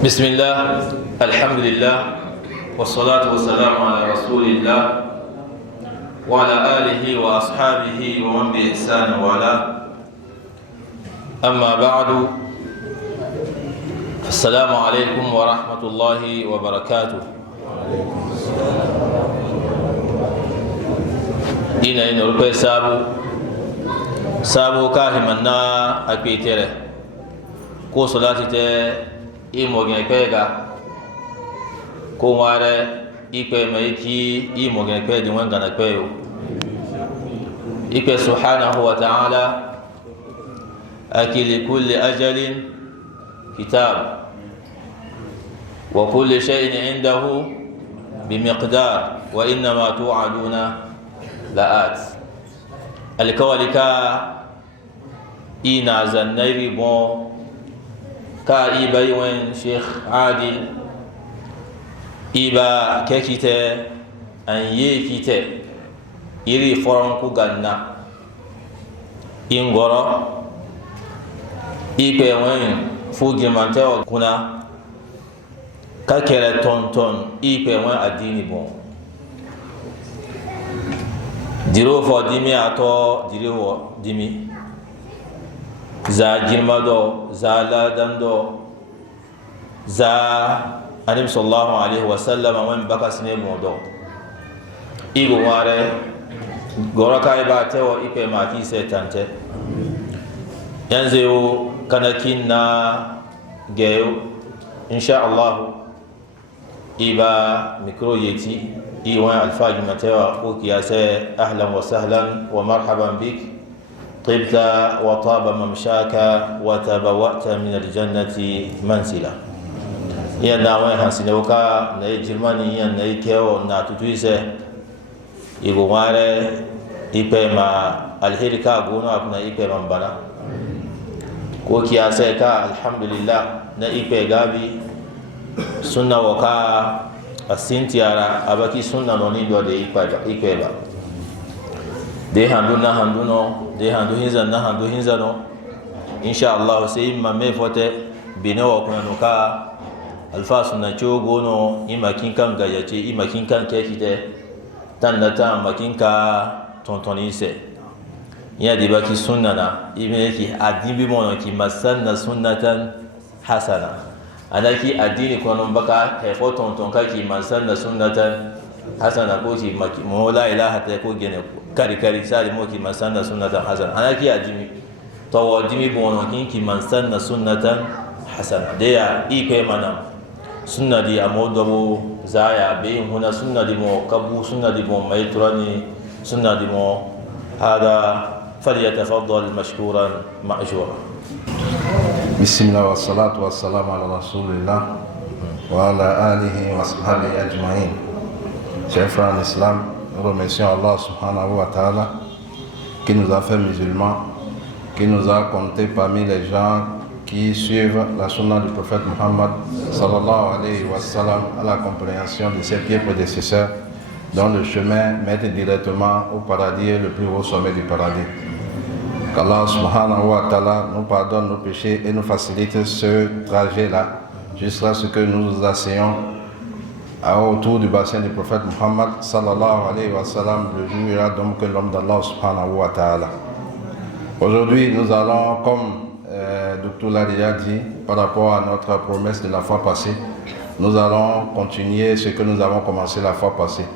بسم الله الحمد لله والصلاة والسلام على رسول الله وعلى آله وأصحابه ومن بإحسان والاه أما بعد السلام عليكم ورحمة الله وبركاته. إن ربي سابو كاهمنا أكبيتره ko salati te imo gen pega ko ware ipe maiki imo gen pe di wanga na peyo ipe subhanahu wa ta'ala akili kulli ajalin kitab wa kulli shay'in indahu bimiqdar wa innama tu'aduna la'at alkawalika ina zannairi bon ka iba yiwen Sheikh Adil iba kekite an ye kite iri foron ku ganna ingoro ipe wen fugi mante kuna ka kere tonton ipe wen adini bon diro fo dimi ato diro dimi za girma do za ladan do za annabi sallallahu alaihi wasallam wani baka sine mo do igo ware gora kai ba tewo ipe maki setante yanzu kanakin na geyo insha Allah iba mikro yeti iwan alfaji matewa ukiyase ahlan wa sahlan wa marhaban bik طبت وطاب ممشاك وتبوأت من الجنة منزلا يا ناوي حسنوكا ناي جرماني ناي كيو نا توتويسه يغوماره يبما الهيركا غونو اكنا يبما بنا ko kiyase ka alhamdulillah na ipe gabi sunna waka asintiara abaki sunna noni do de ipe ba de handuno de handu hinza no insha Allah sai imma me fote binawa kuna nuka alfa sunna chogo no imakin kan gayace imakin kan kekite tannata makin ka tontonise ya di baki sunna na ibne ki adibi mono ki masanna sunnatan hasana anaki adini kono baka he foton ton ka ki masanna sunnatan hasana ko ki mo la ilaha ta ko gene kari sari mo ki masanna sunnatan hasana anaki adimi to wadimi bono ki masanna sunnatan hasana de ya ipe manam sunna di amodo zaya be huna sunna di mo kabu sunna di mo maitrani sunna di mo hada falyatafaddal mashkuran ma'jura. Bismillah wa salatu wa salam ala rasulillah wa ala alihi wa sahbihi ajma'in. Chers frères en islam, nous remercions Allah subhanahu wa ta'ala qui nous a fait musulmans, qui nous a comptés parmi les gens qui suivent la sunna du prophète Muhammad sallallahu alayhi wa sallam à la compréhension de ses pieds prédécesseurs dont le chemin mène directement au paradis et le plus haut sommet du paradis. Qu'Allah subhanahu wa ta'ala nous pardonne nos péchés et nous facilite ce trajet-là jusqu'à ce que nous nous asseyons autour du bassin du prophète Muhammad sallallahu alayhi wa sallam le jour où il y aura donc que l'homme d'Allah subhanahu wa ta'ala. Aujourd'hui nous allons, comme Dr. Ladia dit par rapport à notre promesse de la fois passée, nous allons continuer ce que nous avons commencé la fois passée.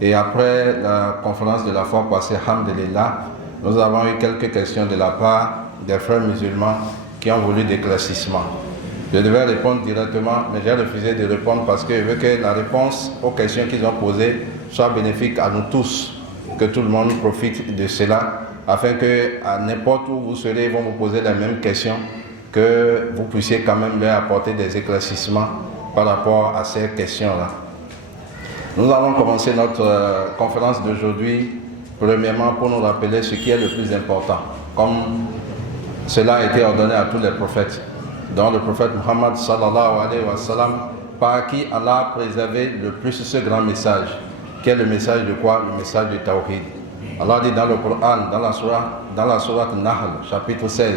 Et après la conférence de la fois passée, alhamdulillah, nous avons eu quelques questions de la part des frères musulmans qui ont voulu des éclaircissements. Je devais répondre directement, mais j'ai refusé de répondre parce que je veux que la réponse aux questions qu'ils ont posées soit bénéfique à nous tous, que tout le monde profite de cela, afin que à n'importe où vous serez, ils vont vous poser les mêmes questions, que vous puissiez quand même leur apporter des éclaircissements par rapport à ces questions-là. Nous allons commencer notre conférence d'aujourd'hui, premièrement pour nous rappeler ce qui est le plus important, comme cela a été ordonné à tous les prophètes, dont le prophète Muhammad sallallahu alayhi wa sallam, par qui Allah a préservé le plus ce grand message, qui est le message de quoi? Le message du Tawhid. Allah dit dans le Coran, dans la sourate Nahl, chapitre 16,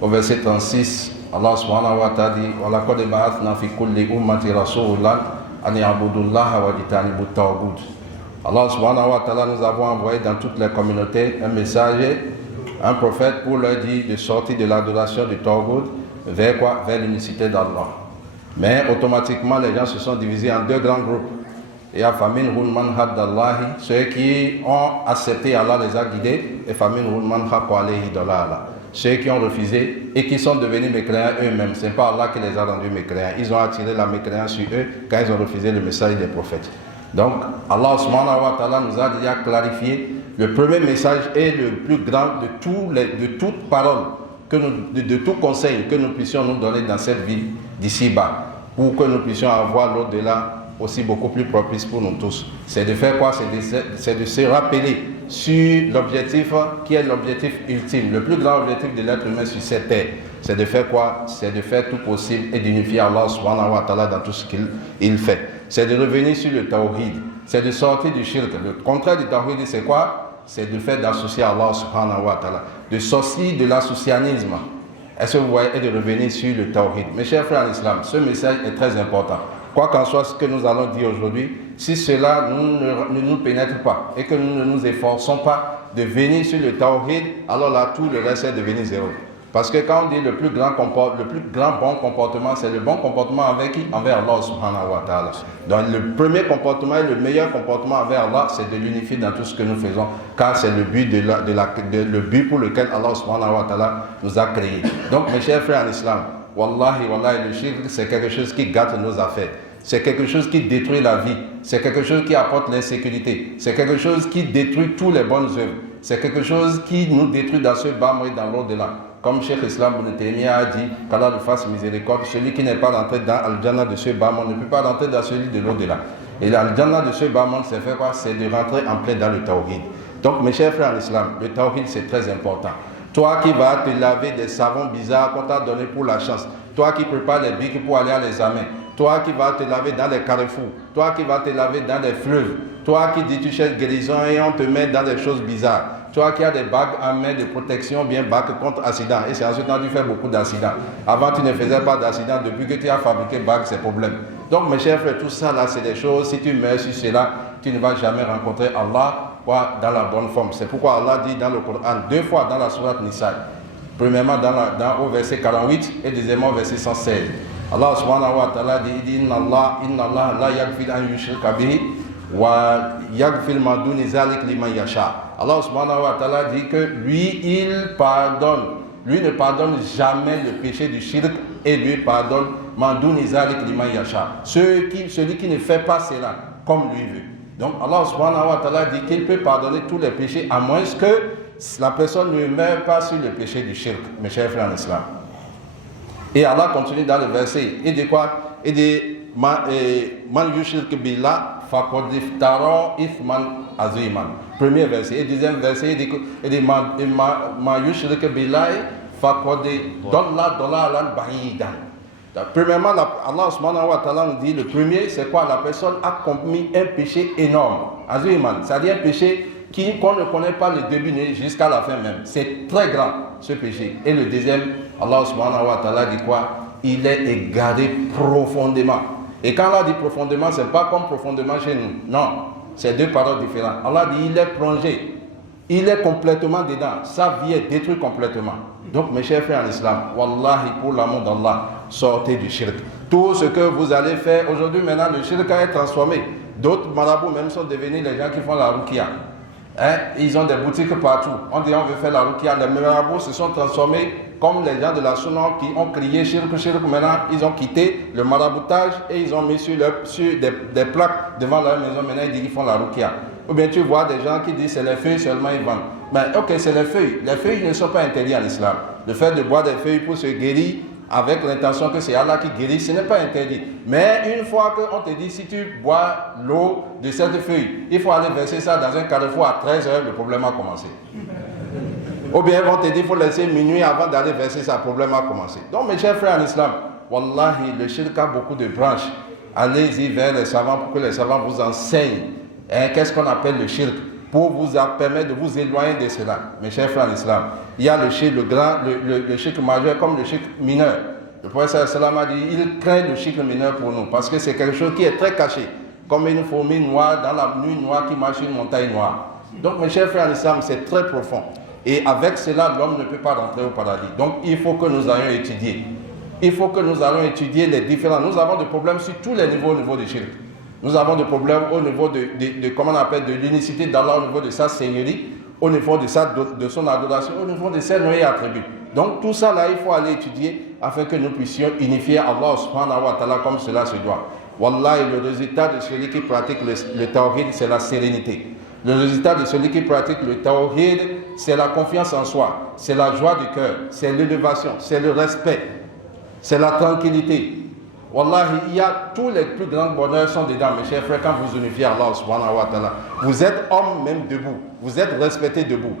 au verset 36, Allah subhanahu wa ta'ala dit wa laqad ba'athna fi kulli ummati rasulan an ya'budu Allaha wa yajtanibu at-taghut. Allah subhanahu wa ta'ala, nous avons envoyé dans toutes les communautés un messager, un prophète pour leur dire de sortir de l'adoration du taghut vers quoi? Vers l'unicité d'Allah. Mais automatiquement les gens se sont divisés en deux grands groupes. Il y a faminhum man haddallahi, ceux qui ont accepté Allah les a guidés, et faminhum man haqqa alayhi dalala, ceux qui ont refusé et qui sont devenus mécréants eux-mêmes. Ce n'est pas Allah qui les a rendus mécréants. Ils ont attiré la mécréance sur eux quand ils ont refusé le message des prophètes. Donc Allah subhanahu wa ta'ala nous a déjà clarifié le premier message est le plus grand de toute parole, de tout conseil que nous puissions nous donner dans cette vie d'ici-bas, pour que nous puissions avoir l'au-delà aussi beaucoup plus propice pour nous tous. C'est de faire quoi? C'est de se rappeler sur l'objectif qui est l'objectif ultime, le plus grand objectif de l'être humain sur cette terre. C'est de faire quoi? C'est de faire tout possible et d'unifier Allah subhanahu wa ta'ala dans tout ce qu'il fait. C'est de revenir sur le tawhid, c'est de sortir du shirk. Le contraire du tawhid, c'est quoi? C'est de faire d'associer Allah subhanahu wa ta'ala, de sortir de l'associanisme. Est-ce que vous voyez? Et de revenir sur le tawhid. Mes chers frères en islam, ce message est très important. Quoi qu'en soit ce que nous allons dire aujourd'hui, si cela ne nous pénètre pas et que nous ne nous efforçons pas de venir sur le tawhid, alors là tout le reste est devenu zéro. Parce que quand on dit le plus grand bon comportement, c'est le bon comportement avec qui? Envers Allah subhanahu wa ta'ala. Donc le premier comportement et le meilleur comportement envers Allah, c'est de l'unifier dans tout ce que nous faisons, car c'est le but, le but pour lequel Allah subhanahu wa ta'ala nous a créés. Donc mes chers frères en islam, wallahi, le shirk, c'est quelque chose qui gâte nos affaires. C'est quelque chose qui détruit la vie. C'est quelque chose qui apporte l'insécurité. C'est quelque chose qui détruit toutes les bonnes œuvres. C'est quelque chose qui nous détruit dans ce bas monde et dans l'au-delà. Comme Cheikh Islam Ibn Taymiyyah a dit, qu'Allah lui fasse miséricorde, celui qui n'est pas rentré dans Al-Jannah de ce bas monde ne peut pas rentrer dans celui de l'au-delà. Et l'Al-Jannah de ce bas monde, c'est faire quoi? C'est de rentrer en plein dans le tawhid. Donc mes chers frères en islam, le tawhid c'est très important. Toi qui vas te laver des savons bizarres qu'on t'a donné pour la chance, toi qui prépares les bics pour aller à l'examen, toi qui vas te laver dans les carrefours, toi qui vas te laver dans les fleuves, toi qui dis tu cherches guérison et on te met dans des choses bizarres, toi qui as des bagues en main de protection, bien bagues contre accident, et c'est ensuite tu fais beaucoup d'accidents. Avant tu ne faisais pas d'accident, depuis que tu as fabriqué bagues, c'est problème. Donc mes chers frères, tout ça là c'est des choses, si tu meurs sur cela, tu ne vas jamais rencontrer Allah dans la bonne forme. C'est pourquoi Allah dit dans le Coran, deux fois dans la sourate Nisa, premièrement au verset 48 et deuxièmement au verset 116. Allah subhanahu wa ta'ala dit Inna Allah la yaghfir an yushraka bihi wa yaghfir ma duni zalik liman yasha. Allah subhanahu wa ta'ala dit que lui il pardonne. Lui ne pardonne jamais le péché du shirk et lui pardonne ma duni zalik liman yasha. Celui qui ne fait pas cela comme lui veut. Donc Allah subhanahu wa ta'ala dit qu'il peut pardonner tous les péchés à moins que la personne ne meure pas sur le péché du shirk, mes chers frères en islam. Et Allah continue dans le verset, il dit quoi? Il dit Man yushrik billah faqad iftara ithman aziman. Premier verset. Et deuxième verset, il dit Ma yushrik billah faqad dalla dalalan ba'idan. Premièrement, Allah subhanahu wa ta'ala nous dit, le premier, c'est quoi? La personne a commis un péché énorme. Aziman, c'est-à-dire un péché qu'on ne connaît pas le début jusqu'à la fin même. C'est très grand, ce péché. Et le deuxième, Allah subhanahu wa ta'ala dit quoi? Il est égaré profondément. Et quand Allah dit profondément, ce n'est pas comme profondément chez nous. Non, c'est deux paroles différentes. Allah dit il est plongé. Il est complètement dedans. Sa vie est détruite complètement. Donc mes chers frères en islam, wallahi, pour l'amour d'Allah, sortez du shirk. Tout ce que vous allez faire, aujourd'hui maintenant, le shirk est transformé. D'autres marabouts même sont devenus les gens qui font la ruqya. Ils ont des boutiques partout. On dit on veut faire la ruqya. Les marabouts se sont transformés comme les gens de la Sunna qui ont crié shirk, shirk. Maintenant, ils ont quitté le maraboutage et ils ont mis sur des plaques devant leur maison. Maintenant, ils disent qu'ils font la ruqya. Ou bien tu vois des gens qui disent c'est les feuilles seulement ils vendent. Mais ok, c'est les feuilles. Les feuilles ne sont pas interdites en islam. Le fait de boire des feuilles pour se guérir avec l'intention que c'est Allah qui guérit, ce n'est pas interdit. Mais une fois qu'on te dit si tu bois l'eau de cette feuille, il faut aller verser ça dans un carrefour à 13h, le problème a commencé. Ou bien on te dit qu'il faut laisser minuit avant d'aller verser ça, le problème a commencé. Donc mes chers frères en islam, wallahi, le shirk a beaucoup de branches. Allez-y vers les savants pour que les savants vous enseignent qu'est-ce qu'on appelle le shirk, pour vous permettre de vous éloigner de cela. Mes chers frères en islam, il y a le shirk, le shirk majeur comme le shirk mineur. Le prophète sallam a dit, il craint le shirk mineur pour nous, parce que c'est quelque chose qui est très caché, comme une fourmi noire dans la nuit noire qui marche sur une montagne noire. Donc mes chers frères en islam, c'est très profond. Et avec cela, l'homme ne peut pas rentrer au paradis. Donc il faut que nous allions étudier. Il faut que nous allions étudier les différents. Nous avons des problèmes sur tous les niveaux au niveau du shirk. Nous avons des problèmes au niveau de comment on appelle, de l'unicité d'Allah, au niveau de sa seigneurie, au niveau de son adoration, au niveau de ses noms et attributs. Donc tout ça là, il faut aller étudier afin que nous puissions unifier Allah subhanahu wa ta'ala comme cela se doit. Wallahi, le résultat de celui qui pratique le tawhid, c'est la sérénité. Le résultat de celui qui pratique le tawhid, c'est la confiance en soi, c'est la joie du cœur, c'est l'élévation, c'est le respect, c'est la tranquillité. Wallahi, il y a tous les plus grands bonheurs sont dedans, mes chers frères, quand vous unifiez Allah subhanahu wa ta'ala. Vous êtes homme même debout, vous êtes respecté debout.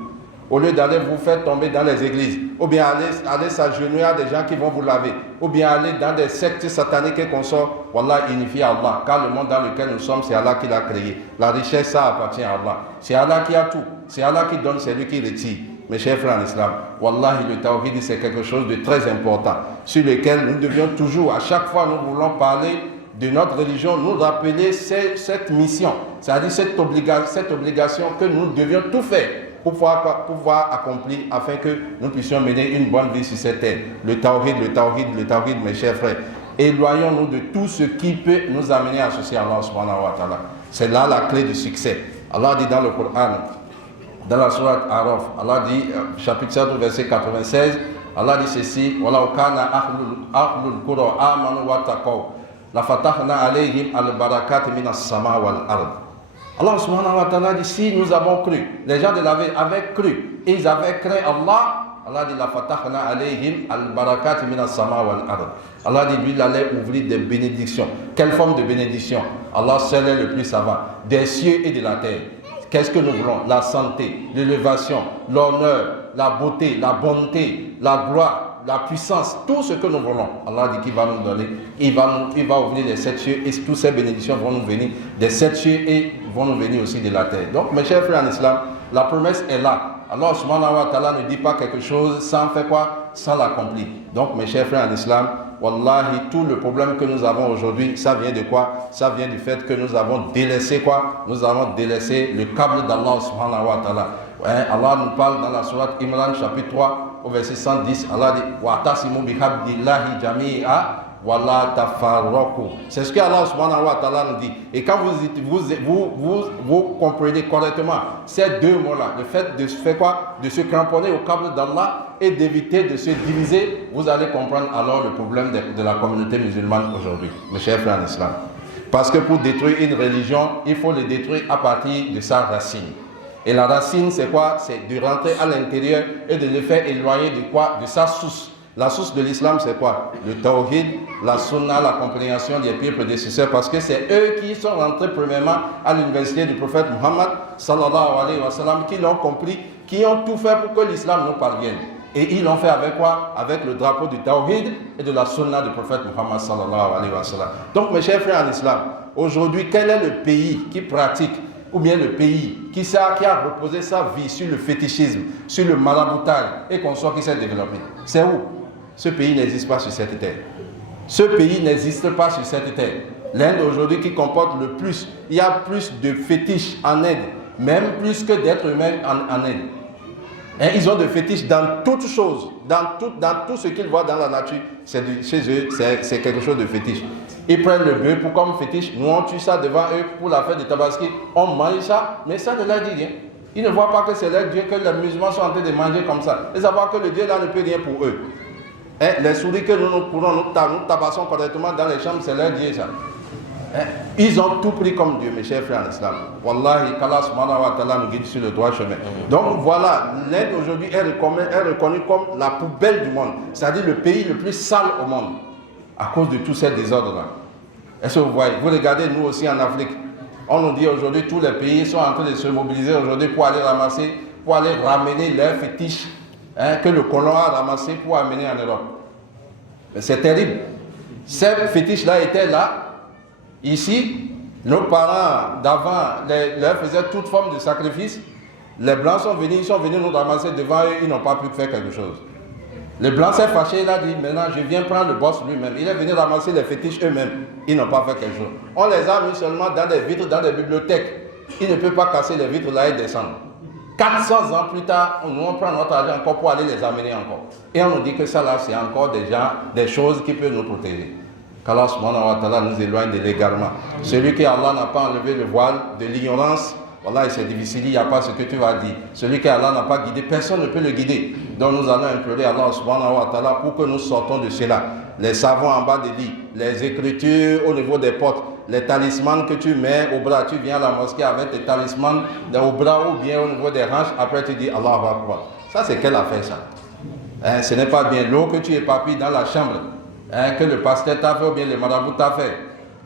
Au lieu d'aller vous faire tomber dans les églises, ou bien aller s'agenouiller à des gens qui vont vous laver, ou bien aller dans des sectes sataniques et consorts, Wallah, unifiez Allah. Car le monde dans lequel nous sommes, c'est Allah qui l'a créé. La richesse, ça appartient à Allah. C'est Allah qui a tout. C'est Allah qui donne, c'est lui qui retire. Mes chers frères en islam, Wallahi, le tawhid, c'est quelque chose de très important, sur lequel nous devions toujours, à chaque fois nous voulons parler de notre religion, nous rappeler cette mission, c'est-à-dire cette obligation que nous devions tout faire pour pouvoir accomplir afin que nous puissions mener une bonne vie sur cette terre. Le tawhid, mes chers frères. Éloignons-nous de tout ce qui peut nous amener à associer à Allah subhanahu wa ta'ala. C'est là la clé du succès. Allah dit dans le Coran, dans la sourate Araf, Allah dit, chapitre 7, verset 96, Allah dit ceci, وَلَوْ كَانَ أَهْلُ الْقُرَى آمَنُوا وَاتَّقَوْا لَفَتَحْنَا عَلَيْهِمْ الْبَرَكَاتِ مِنَ السَّمَاءِ وَالْأَرْضِ. Allah subhanahu wa ta'ala dit, si nous avons cru, les gens de la vie avaient cru, et ils avaient craint Allah, Allah dit, لَفَتَحْنَا عَلَيْهِمْ الْبَرَكَاتِ مِنَ السَّمَاءِ وَالْأَرْضِ. Allah dit, lui, il allait ouvrir des bénédictions. Quelle forme de bénédiction? Allah seul est le plus savant, des cieux et de la terre. Qu'est-ce que nous voulons? La santé, l'élévation, l'honneur, la beauté, la bonté, la gloire, la puissance, tout ce que nous voulons. Allah dit qu'il va nous donner. Il va ouvrir les 7 cieux et toutes ces bénédictions vont nous venir des 7 cieux et vont nous venir aussi de la terre. Donc, mes chers frères en islam, la promesse est là. Allah subhanahu wa ta'ala ne dit pas quelque chose sans faire quoi? Sans l'accomplir. Donc, mes chers frères en islam, Wallahi, tout le problème que nous avons aujourd'hui, ça vient de quoi? Ça vient du fait que nous avons délaissé quoi? Nous avons délaissé le câble d'Allah subhanahu wa ta'ala. Allah nous parle dans la sourate Imran chapitre 3 au verset 110. Allah dit wa'tasimu bihabdillahi jami'a wa la tafarraqu. C'est ce que Allah subhanahu wa ta'ala nous dit. Et quand vous comprenez correctement ces deux mots-là, le fait de faire quoi? De se cramponner au câble d'Allah et d'éviter de se diviser, vous allez comprendre alors le problème de la communauté musulmane aujourd'hui, mes chers frères en islam. Parce que pour détruire une religion, il faut le détruire à partir de sa racine. Et la racine, c'est quoi? C'est de rentrer à l'intérieur et de le faire éloigner de quoi? De sa source. La source de l'islam, c'est quoi? Le tawhid, la sunna, la compréhension des pires prédécesseurs, parce que c'est eux qui sont rentrés premièrement à l'université du prophète Muhammad sallallahu alayhi wa sallam, qui l'ont compris, qui ont tout fait pour que l'islam nous parvienne. Et ils l'ont fait avec quoi? Avec le drapeau du tawhid et de la sunna du prophète Muhammad sallallahu alayhi wa sallam. Donc mes chers frères en islam, aujourd'hui, quel est le pays qui pratique, ou bien le pays qui a reposé sa vie sur le fétichisme, sur le maraboutage et qu'on soit qui s'est développé? C'est où? Ce pays n'existe pas sur cette terre. Ce pays n'existe pas sur cette terre. L'Inde aujourd'hui qui comporte le plus, il y a plus de fétiches en Inde, même plus que d'êtres humains en Inde. Et ils ont des fétiches dans toutes choses, dans tout ce qu'ils voient dans la nature. Chez eux, c'est quelque chose de fétiche. Ils prennent le bœuf pour comme fétiche. Nous, on tue ça devant eux pour la fête de Tabaski. On mange ça, mais ça ne leur dit rien. Ils ne voient pas que c'est leur Dieu, que les musulmans sont en train de manger comme ça. Ils savent que le Dieu là ne peut rien pour eux. Les souris que nous pourrons nous tabassons correctement dans les chambres, c'est leur Dieu ça. Ils ont tout pris comme Dieu, mes chers frères en islam. Wallahi, qu'Allah subhanahu wa ta'ala nous guide sur le droit chemin. Donc voilà, l'Inde aujourd'hui est reconnue comme la poubelle du monde, c'est-à-dire le pays le plus sale au monde, à cause de tous ces désordres-là. Est-ce que vous voyez? Vous regardez, nous aussi en Afrique, on nous dit aujourd'hui, tous les pays sont en train de se mobiliser aujourd'hui pour aller ramasser, pour aller ramener leurs fétiches que le colon a ramassé pour amener en Europe. C'est terrible. Ces fétiches-là étaient là. Ici, nos parents d'avant leur faisaient toute forme de sacrifice. Les Blancs sont venus nous ramasser devant eux, ils n'ont pas pu faire quelque chose. Le blanc s'est fâché, il a dit maintenant je viens prendre le boss lui-même. Il est venu ramasser les fétiches eux-mêmes. Ils n'ont pas fait quelque chose. On les a mis seulement dans des vitres, dans des bibliothèques. Il ne peut pas casser les vitres là et descendre. 400 ans plus tard, nous on prend notre argent encore pour aller les amener encore. Et on nous dit que ça là c'est encore des choses qui peuvent nous protéger. Qu'Allah subhanahu wa ta'ala nous éloigne de l'égarement. Celui qui Allah n'a pas enlevé le voile de l'ignorance, voilà, c'est difficile, il n'y a pas ce que tu vas dire. Celui qui Allah n'a pas guidé, personne ne peut le guider. Donc nous allons implorer Allah subhanahu wa ta'ala pour que nous sortons de cela. Les savons en bas des lits, les écritures au niveau des portes, les talismans que tu mets au bras, tu viens à la mosquée avec tes talismans au bras ou bien au niveau des hanches, après tu dis Allahu Akbar. Ça c'est quelle affaire ça? Ce n'est pas bien l'eau que tu éparpilles dans la chambre, que le pasteur t'a fait ou bien le marabout t'a fait.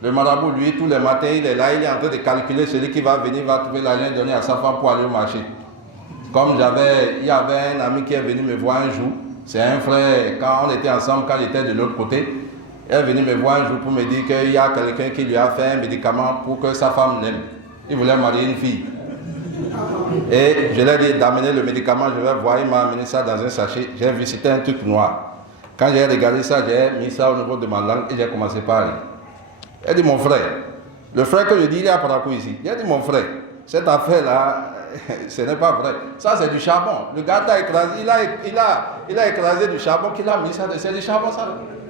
Le marabout, lui, tous les matins, il est là, il est en train de calculer celui qui va venir, va trouver l'argent donné à sa femme pour aller au marché. Comme il y avait un ami qui est venu me voir un jour, c'est un frère, quand on était ensemble, quand il était de l'autre côté, il est venu me voir un jour pour me dire qu'il y a quelqu'un qui lui a fait un médicament pour que sa femme l'aime. Il voulait marier une fille. Et je lui ai dit d'amener le médicament, je vais voir, il m'a amené ça dans un sachet. J'ai vu, c'était un truc noir. Quand j'ai regardé ça, j'ai mis ça au niveau de ma langue et j'ai commencé par rire. Il a dit mon frère, le frère que je dis il est à Parakou ici. Il a dit mon frère, cette affaire-là, ce n'est pas vrai. Ça c'est du charbon. Le gars t'a écrasé, il a écrasé du charbon qu'il a mis ça, c'est du charbon ça.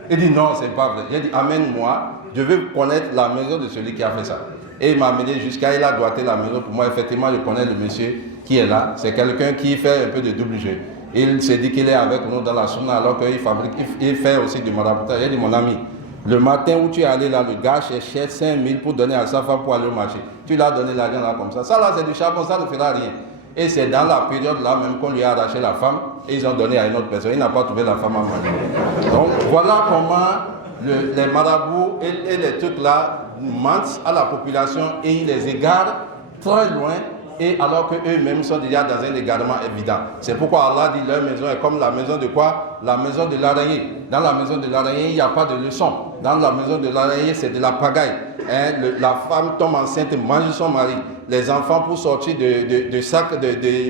Il dit non, c'est pas vrai. Il a dit amène-moi, je veux connaître la maison de celui qui a fait ça. Et il m'a amené jusqu'à, il a doigté la maison pour moi. Effectivement, je connais le monsieur qui est là. C'est quelqu'un qui fait un peu de double jeu. Il s'est dit qu'il est avec nous dans la sunna alors qu'il fabrique, il fait aussi du maraboutage. Il dit mon ami, le matin où tu es allé là, le gars cherchait 5 000 pour donner à sa femme pour aller au marché. Tu l'as donné l'argent là comme ça. Ça là c'est du charbon, ça ne fera rien. Et c'est dans la période là même qu'on lui a arraché la femme et ils ont donné à une autre personne. Il n'a pas trouvé la femme à manger. Donc voilà comment les marabouts et les trucs là mentent à la population et ils les égarent très loin. Et alors qu'eux-mêmes sont déjà dans un égarement évident. C'est pourquoi Allah dit leur maison est comme la maison de quoi? La maison de l'araignée. Dans la maison de l'araignée, il n'y a pas de leçon. Dans la maison de l'araignée, c'est de la pagaille. La femme tombe enceinte, mange son mari. Les enfants, pour sortir de sac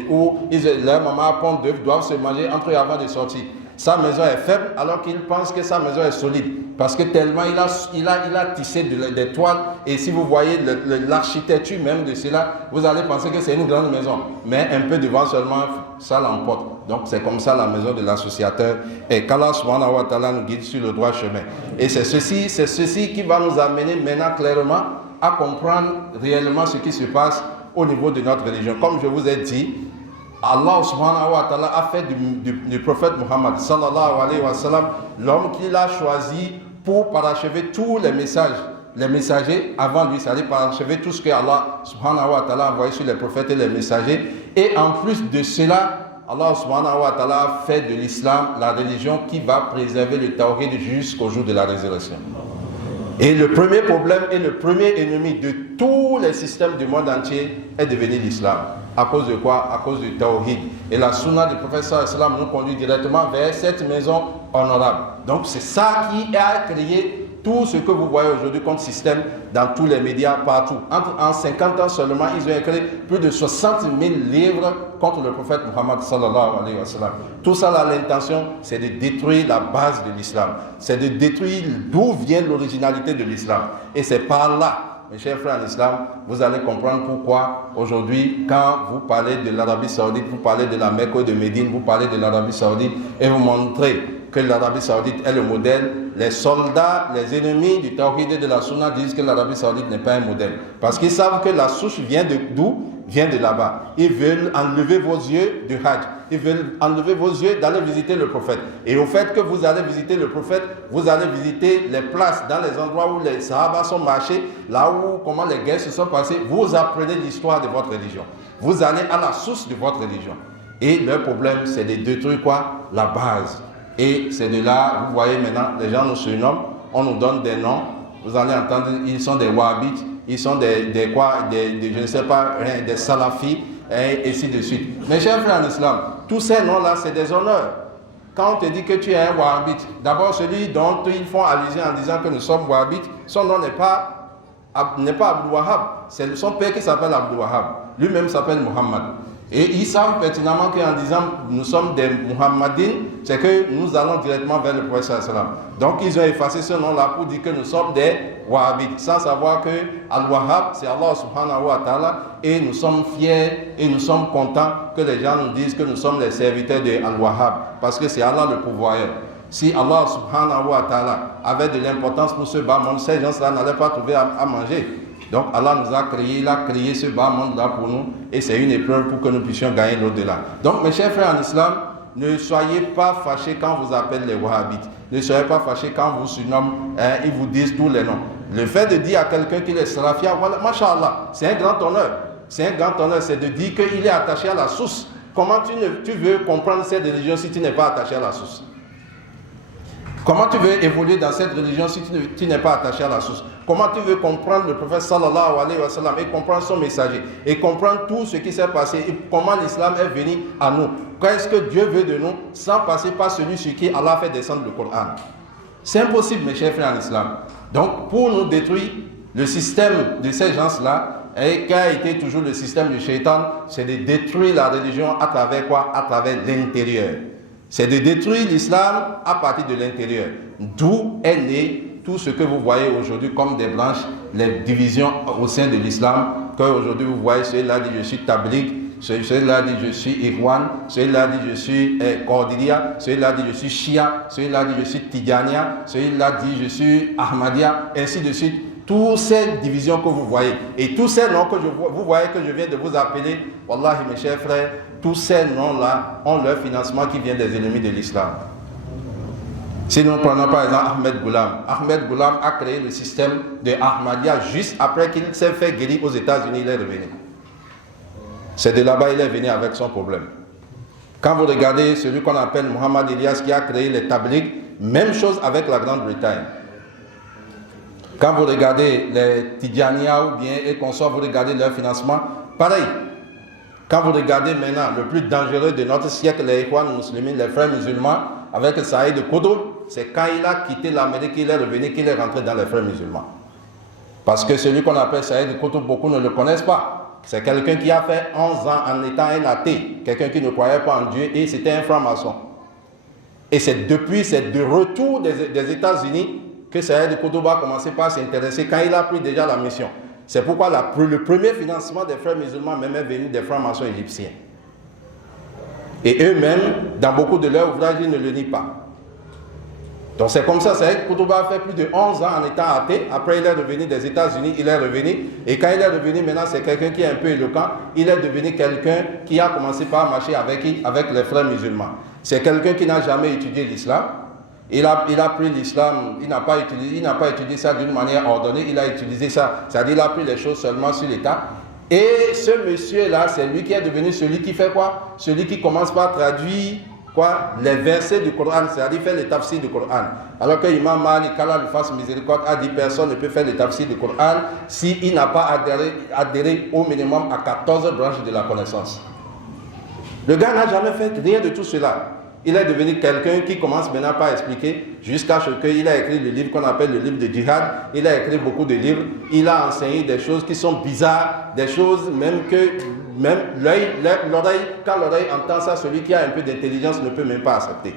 où leur maman apprend d'œufs, doivent se manger entre eux avant de sortir. Sa maison est faible alors qu'il pense que sa maison est solide. Parce que tellement il a tissé des toiles. Et si vous voyez l'architecture même de cela, vous allez penser que c'est une grande maison. Mais un peu de vent seulement, ça l'emporte. Donc c'est comme ça la maison de l'associateur. Et qu'Allah subhanahu wa ta'ala nous guide sur le droit chemin. Et c'est ceci qui va nous amener maintenant clairement à comprendre réellement ce qui se passe au niveau de notre religion. Comme je vous ai dit, Allah subhanahu wa ta'ala a fait du prophète Muhammad sallallahu alayhi wa sallam l'homme qu'il a choisi pour parachever tous les messages. Les messagers avant lui, ça allait parachever tout ce que Allah subhanahu wa ta'ala a envoyé sur les prophètes et les messagers. Et en plus de cela, Allah subhanahu wa ta'ala a fait de l'islam la religion qui va préserver le tawhid jusqu'au jour de la résurrection. Et le premier problème et le premier ennemi de tous les systèmes du monde entier est devenu l'islam. À cause de quoi? À cause du tawhid. Et la sunna du prophète sallallahu alayhi wa sallam nous conduit directement vers cette maison honorable. Donc c'est ça qui a créé tout ce que vous voyez aujourd'hui comme système dans tous les médias, partout. En 50 ans seulement, ils ont écrit plus de 60 000 livres contre le prophète Muhammad sallallahu alayhi wa sallam. Tout ça, là, l'intention, c'est de détruire la base de l'islam. C'est de détruire d'où vient l'originalité de l'islam. Et c'est par là, mes chers frères en islam, vous allez comprendre pourquoi aujourd'hui, quand vous parlez de l'Arabie saoudite, vous parlez de la Mecque ou de Médine, vous parlez de l'Arabie saoudite et vous montrez que l'Arabie saoudite est le modèle. Les soldats, les ennemis du tawhid et de la sunna disent que l'Arabie saoudite n'est pas un modèle. Parce qu'ils savent que la souche vient d'où? Vient de là-bas. Ils veulent enlever vos yeux du Hajj. Ils veulent enlever vos yeux d'aller visiter le prophète. Et au fait que vous allez visiter le prophète, vous allez visiter les places dans les endroits où les Sahaba sont marchés, là où, comment les guerres se sont passées. Vous apprenez l'histoire de votre religion. Vous allez à la source de votre religion. Et leur problème, c'est de détruire quoi? La base. Et c'est de là, vous voyez maintenant, les gens nous surnomment, on nous donne des noms. Vous allez entendre, ils sont des wahhabites, ils sont des je ne sais pas, des salafis, et ainsi de suite. Mes chers frères en islam, tous ces noms-là, c'est des honneurs. Quand on te dit que tu es un wahhabite, d'abord celui dont ils font allusion en disant que nous sommes wahhabites, son nom n'est pas Abdul Wahhab, c'est son père qui s'appelle Abdul Wahhab. Lui-même s'appelle Muhammad. Et ils savent pertinemment qu'en disant nous sommes des Muhammadines, c'est que nous allons directement vers le prophète sallam. Donc ils ont effacé ce nom-là pour dire que nous sommes des Wahhabites, sans savoir que Al-Wahhab, c'est Allah subhanahu wa ta'ala, et nous sommes fiers et nous sommes contents que les gens nous disent que nous sommes les serviteurs de Al-Wahhab, parce que c'est Allah le pourvoyeur. Si Allah subhanahu wa ta'ala avait de l'importance pour ce bas monde, ces gens-là n'allaient pas trouver à manger. Donc Allah nous a créé, il a créé ce bas monde-là pour nous, et c'est une épreuve pour que nous puissions gagner l'au-delà. Donc mes chers frères en islam, ne soyez pas fâchés quand vous appelez les wahhabites. Ne soyez pas fâchés quand vous surnomment, ils vous disent tous les noms. Le fait de dire à quelqu'un qu'il est salafien, voilà, mashallah, c'est un grand honneur. C'est un grand honneur, c'est de dire qu'il est attaché à la source. Comment tu veux comprendre cette religion si tu n'es pas attaché à la source? Comment tu veux évoluer dans cette religion si tu n'es pas attaché à la source? Comment tu veux comprendre le prophète sallallahu alayhi wa sallam et comprendre son messager et comprendre tout ce qui s'est passé et comment l'islam est venu à nous? Qu'est-ce que Dieu veut de nous sans passer par celui sur qui Allah fait descendre le Coran? C'est impossible, mes chers frères en islam. Donc, pour nous détruire, le système de ces gens-là, et qui a été toujours le système du shaitan, c'est de détruire la religion à travers quoi? À travers l'intérieur. C'est de détruire l'islam à partir de l'intérieur. D'où est né tout ce que vous voyez aujourd'hui comme des branches, les divisions au sein de l'islam. Qu'aujourd'hui vous voyez, celui-là dit je suis Tabligh, celui-là dit je suis Ikhwan, celui-là dit je suis Qadiriya, celui-là dit je suis Shia, celui-là dit je suis Tidjaniya, celui-là dit je suis Ahmadiyya, ainsi de suite. Toutes ces divisions que vous voyez et tous ces noms que vous voyez que je viens de vous appeler, wallahi mes chers frères, tous ces noms-là ont leur financement qui vient des ennemis de l'islam. Si nous prenons par exemple Ahmed Ghulam, Ahmed Ghulam a créé le système de Ahmadiyya juste après qu'il s'est fait guérir aux États-Unis, il est revenu. C'est de là-bas il est venu avec son problème. Quand vous regardez celui qu'on appelle Muhammad Ilyas qui a créé les Tabligh, même chose avec la Grande-Bretagne. Quand vous regardez les Tidjaniya ou bien et consorts, vous regardez leur financement, pareil. Quand vous regardez maintenant le plus dangereux de notre siècle, les Ikhwan musulmans, les frères musulmans, avec Saïd Qutb, c'est quand il a quitté l'Amérique, il est revenu, qu'il est rentré dans les frères musulmans. Parce que celui qu'on appelle Saïd Qutb, beaucoup ne le connaissent pas. C'est quelqu'un qui a fait 11 ans en étant un athée, quelqu'un qui ne croyait pas en Dieu, et c'était un franc-maçon. Et c'est de retour des États-Unis que Saïd Qutb a commencé par s'intéresser quand il a pris déjà la mission. C'est pourquoi le premier financement des frères musulmans même est venu des francs-maçons égyptiens. Et eux-mêmes, dans beaucoup de leurs ouvrages, ils ne le nient pas. Donc c'est comme ça, Saïd Qutb a fait plus de 11 ans en étant athée. Après, il est revenu des États-Unis, il est revenu. Et quand il est revenu, maintenant, c'est quelqu'un qui est un peu éloquent. Il est devenu quelqu'un qui a commencé par marcher avec les frères musulmans. C'est quelqu'un qui n'a jamais étudié l'islam. Il a pris l'islam, il n'a pas étudié ça d'une manière ordonnée, il a utilisé ça, c'est-à-dire il a pris les choses seulement sur l'état. Et ce monsieur-là, c'est lui qui est devenu celui qui fait quoi? Celui qui commence par traduire quoi? Les versets du Coran, c'est-à-dire faire les tafsirs du Coran. Alors que Imam Malik, qu'Allah lui fasse miséricorde, a dit personne ne peut faire les tafsirs du Coran s'il n'a pas adhéré au minimum à 14 branches de la connaissance. Le gars n'a jamais fait rien de tout cela. Il est devenu quelqu'un qui commence maintenant par expliquer jusqu'à ce qu'il a écrit le livre qu'on appelle le livre de djihad. Il a écrit beaucoup de livres. Il a enseigné des choses qui sont bizarres, des choses même l'oreille, quand l'oreille entend ça, celui qui a un peu d'intelligence ne peut même pas accepter.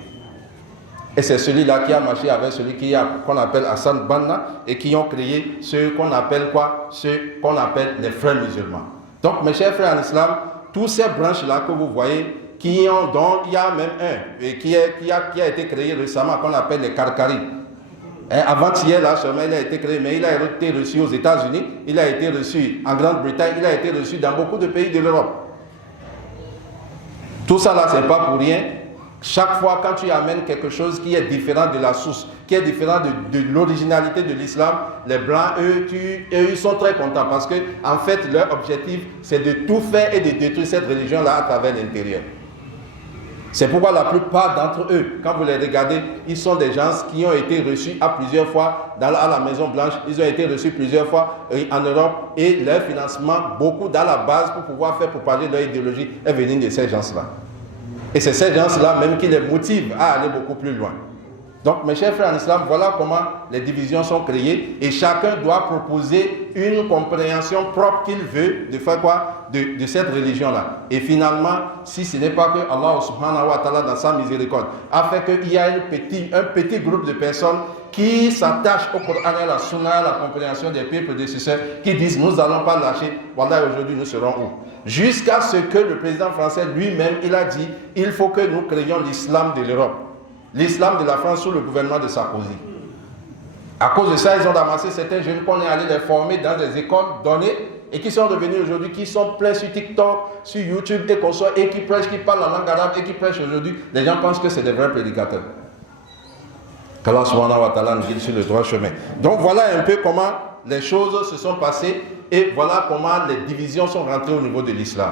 Et c'est celui-là qui a marché avec celui qu'on appelle Hassan Banna et qui ont créé ce qu'on appelle quoi? Ce qu'on appelle les frères musulmans. Donc mes chers frères en islam, tous ces branches-là que vous voyez, dont il y a même un qui a été créé récemment, qu'on appelle les Karkari. Avant-hier, là, seulement, il a été créé, mais il a été reçu aux États-Unis, il a été reçu en Grande-Bretagne, il a été reçu dans beaucoup de pays de l'Europe. Tout ça, là, c'est pas pour rien. Chaque fois, quand tu amènes quelque chose qui est différent de la source, qui est différent de l'originalité de l'islam, les Blancs, eux, ils sont très contents parce que, en fait, leur objectif, c'est de tout faire et de détruire cette religion-là à travers l'intérieur. C'est pourquoi la plupart d'entre eux, quand vous les regardez, ils sont des gens qui ont été reçus à plusieurs fois à la Maison Blanche, ils ont été reçus plusieurs fois en Europe et leur financement, beaucoup dans la base pour pouvoir faire propager leur idéologie, est venu de ces gens-là. Et c'est ces gens-là même qui les motivent à aller beaucoup plus loin. Donc, mes chers frères en islam, voilà comment les divisions sont créées et chacun doit proposer une compréhension propre qu'il veut de faire quoi? De cette religion-là. Et finalement, si ce n'est pas que Allah subhanahu wa ta'ala dans sa miséricorde a fait qu'il y a un petit groupe de personnes qui s'attachent au Coran et à la Sunna, à la compréhension des peuples prédécesseurs, qui disent nous n'allons pas lâcher, voilà aujourd'hui nous serons où? Jusqu'à ce que le président français lui-même, il a dit, il faut que nous créions l'islam de l'Europe. L'islam de la France sous le gouvernement de Sarkozy. À cause de ça, ils ont ramassé certains jeunes qu'on est allé les former dans des écoles données et qui sont revenus aujourd'hui, qui sont pleins sur TikTok, sur YouTube et consorts, et qui prêchent, qui parlent la langue arabe et qui prêchent aujourd'hui. Les gens pensent que c'est des vrais prédicateurs. Qu'Allah subhanahu wa ta'ala nous guide sur le droit chemin. Donc voilà un peu comment les choses se sont passées et voilà comment les divisions sont rentrées au niveau de l'islam.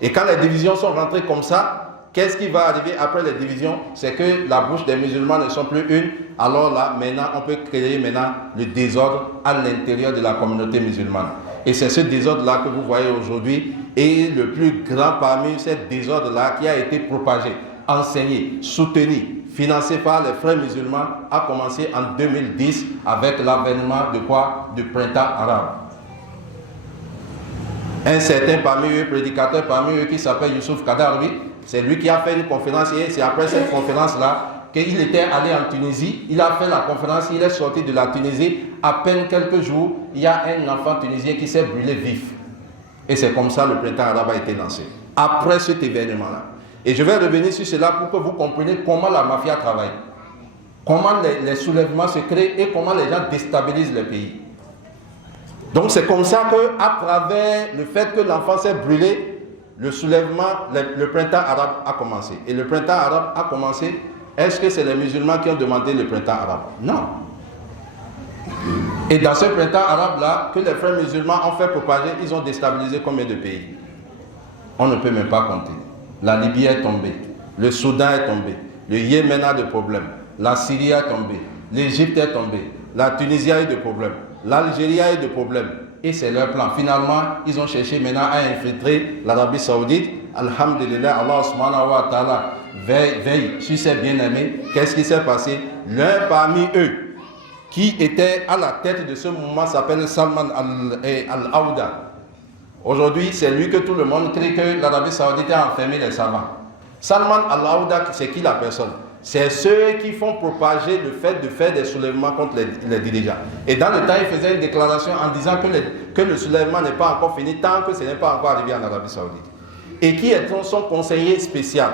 Et quand les divisions sont rentrées comme ça, qu'est-ce qui va arriver après les divisions? C'est que la bouche des musulmans ne sont plus une. Alors là, maintenant, on peut créer maintenant le désordre à l'intérieur de la communauté musulmane. Et c'est ce désordre-là que vous voyez aujourd'hui. Et le plus grand parmi ces désordres-là qui a été propagé, enseigné, soutenu, financé par les frères musulmans, a commencé en 2010 avec l'avènement de quoi? Du printemps arabe. Un certain parmi eux, prédicateur parmi eux, qui s'appelle Youssouf Kadarwi, c'est lui qui a fait une conférence et c'est après cette conférence-là qu'il était allé en Tunisie. Il a fait la conférence, il est sorti de la Tunisie. À peine quelques jours, il y a un enfant tunisien qui s'est brûlé vif. Et c'est comme ça le printemps arabe a été lancé. Après cet événement-là. Et je vais revenir sur cela pour que vous compreniez comment la mafia travaille. Comment les soulèvements se créent et comment les gens déstabilisent les pays. Donc c'est comme ça qu'à travers le fait que l'enfant s'est brûlé, le soulèvement, le printemps arabe a commencé. Et le printemps arabe a commencé, est-ce que c'est les musulmans qui ont demandé le printemps arabe? Non. Et dans ce printemps arabe-là, que les frères musulmans ont fait propager, ils ont déstabilisé combien de pays? On ne peut même pas compter. La Libye est tombée, le Soudan est tombé, le Yémen a des problèmes, la Syrie est tombée, l'Égypte est tombée, la Tunisie a eu des problèmes, l'Algérie a eu des problèmes. Et c'est leur plan. Finalement, ils ont cherché maintenant à infiltrer l'Arabie Saoudite. Alhamdulillah, Allah subhanahu wa ta'ala veille sur ses bien-aimés. Qu'est-ce qui s'est passé? L'un parmi eux, qui était à la tête de ce mouvement, s'appelle Salman al-Aouda. Aujourd'hui, c'est lui que tout le monde crée que l'Arabie Saoudite a enfermé les savants. Salman al-Aouda, c'est qui la personne? C'est ceux qui font propager le fait de faire des soulèvements contre les dirigeants. Et dans le temps, il faisait une déclaration en disant que le soulèvement n'est pas encore fini tant que ce n'est pas encore arrivé en Arabie Saoudite. Et qui est son conseiller spécial?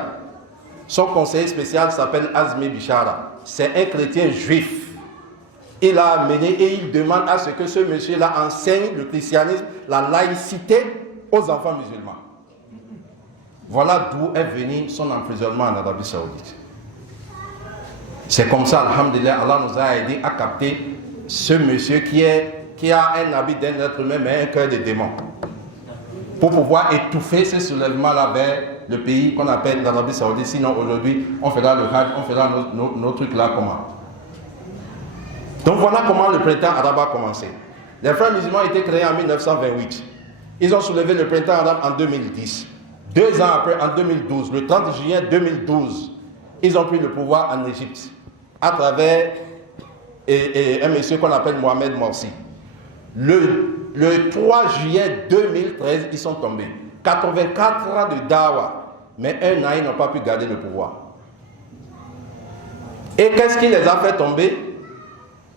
Son conseiller spécial s'appelle Azmi Bishara. C'est un chrétien juif. Il a amené et il demande à ce que ce monsieur-là enseigne le christianisme, la laïcité aux enfants musulmans. Voilà d'où est venu son emprisonnement en Arabie Saoudite. C'est comme ça, alhamdulillah, Allah nous a aidé à capter ce monsieur qui a un habit d'un être humain mais un cœur de démon. Pour pouvoir étouffer ce soulèvement-là vers le pays qu'on appelle l'Arabie Saoudite. Sinon aujourd'hui, on fera le Hajj, on fera nos trucs là comment. Donc voilà comment le printemps arabe a commencé. Les frères musulmans ont été créés en 1928. Ils ont soulevé le printemps arabe en 2010. 2 ans après, en 2012, le 30 juillet 2012, ils ont pris le pouvoir en Égypte à travers un monsieur qu'on appelle Mohamed Morsi. Le 3 juillet 2013, ils sont tombés. 84 ans de dawa, mais un an, ils n'ont pas pu garder le pouvoir. Et qu'est-ce qui les a fait tomber?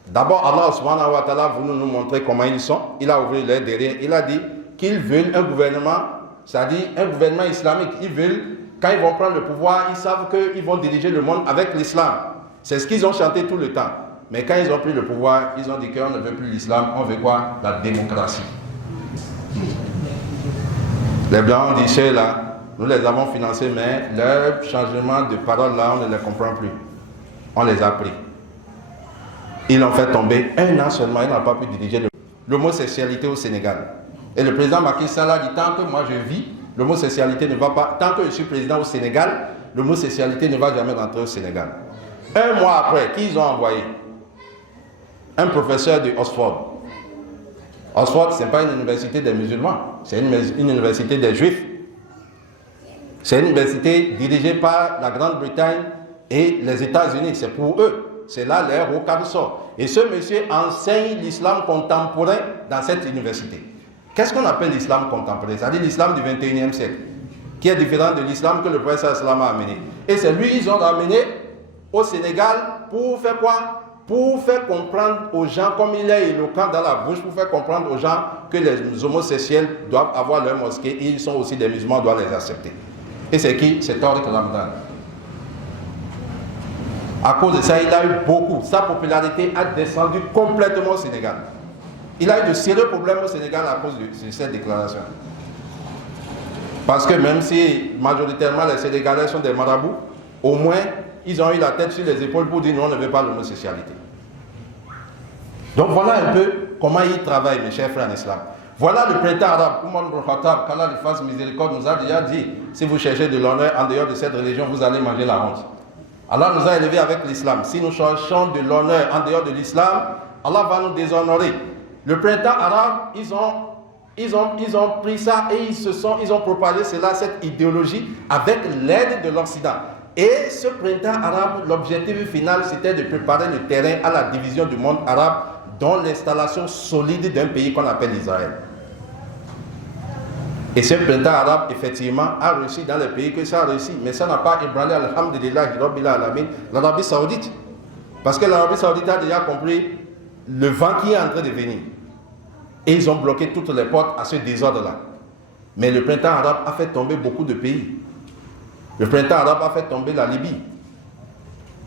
D'abord, Allah subhanahu wa ta'ala a voulu nous montrer comment ils sont. Il a ouvert leur derrière. Il a dit qu'ils veulent un gouvernement, c'est-à-dire un gouvernement islamique. Ils veulent, quand ils vont prendre le pouvoir, ils savent qu'ils vont diriger le monde avec l'islam. C'est ce qu'ils ont chanté tout le temps. Mais quand ils ont pris le pouvoir, ils ont dit qu'on ne veut plus l'islam, on veut quoi? La démocratie. Les Blancs ont dit ceux-là, nous les avons financés, mais leur changement de parole là, on ne les comprend plus. On les a pris. Ils l'ont fait tomber 1 an seulement, ils n'ont pas pu diriger l'homosexualité au Sénégal. Et le président Macky Sall a dit, tant que moi je vis, l'homosexualité ne va pas, tant que je suis président au Sénégal, l'homosexualité ne va jamais rentrer au Sénégal. 1 mois après, qui ils ont envoyé? Un professeur de Oxford. Oxford, ce n'est pas une université des musulmans, c'est une université des juifs. C'est une université dirigée par la Grande-Bretagne et les États-Unis, c'est pour eux. c'est là leur rocade sort. Et ce monsieur enseigne l'islam contemporain dans cette université. Qu'est-ce qu'on appelle l'islam contemporain? C'est-à-dire l'islam du 21e siècle, qui est différent de l'islam que le prophète sallam a amené. Et c'est lui qu'ils ont ramené au Sénégal pour faire quoi? Pour faire comprendre aux gens, comme il est éloquent dans la bouche, pour faire comprendre aux gens que les homosexuels doivent avoir leur mosquée et ils sont aussi des musulmans, doivent les accepter. Et c'est qui? C'est Tariq Ramadan. À cause de ça, il a eu beaucoup. Sa popularité a descendu complètement au Sénégal. Il a eu de sérieux problèmes au Sénégal à cause de cette déclaration. Parce que même si majoritairement les Sénégalais sont des marabouts, au moins ils ont eu la tête sur les épaules pour dire non, on ne veut pas l'homosexualité. Donc voilà un peu comment ils travaillent, mes chers frères en islam. Voilà le printemps arabe. Umar ibn Khattab, qu'Allah lui fasse miséricorde, nous a déjà dit, si vous cherchez de l'honneur en dehors de cette religion, vous allez manger la honte. Allah nous a élevés avec l'islam. Si nous cherchons de l'honneur en dehors de l'islam, Allah va nous déshonorer. Le printemps arabe, ils ont pris ça et ils ont propagé cela, cette idéologie, avec l'aide de l'Occident. Et ce printemps arabe, l'objectif final, c'était de préparer le terrain à la division du monde arabe, dont l'installation solide d'un pays qu'on appelle Israël. Et ce printemps arabe, effectivement, a réussi dans les pays que ça a réussi. Mais ça n'a pas ébranlé, alhamdulillah, l'Arabie Saoudite. Parce que l'Arabie Saoudite a déjà compris le vent qui est en train de venir. Et ils ont bloqué toutes les portes à ce désordre-là. Mais le printemps arabe a fait tomber beaucoup de pays. Le printemps arabe a fait tomber la Libye.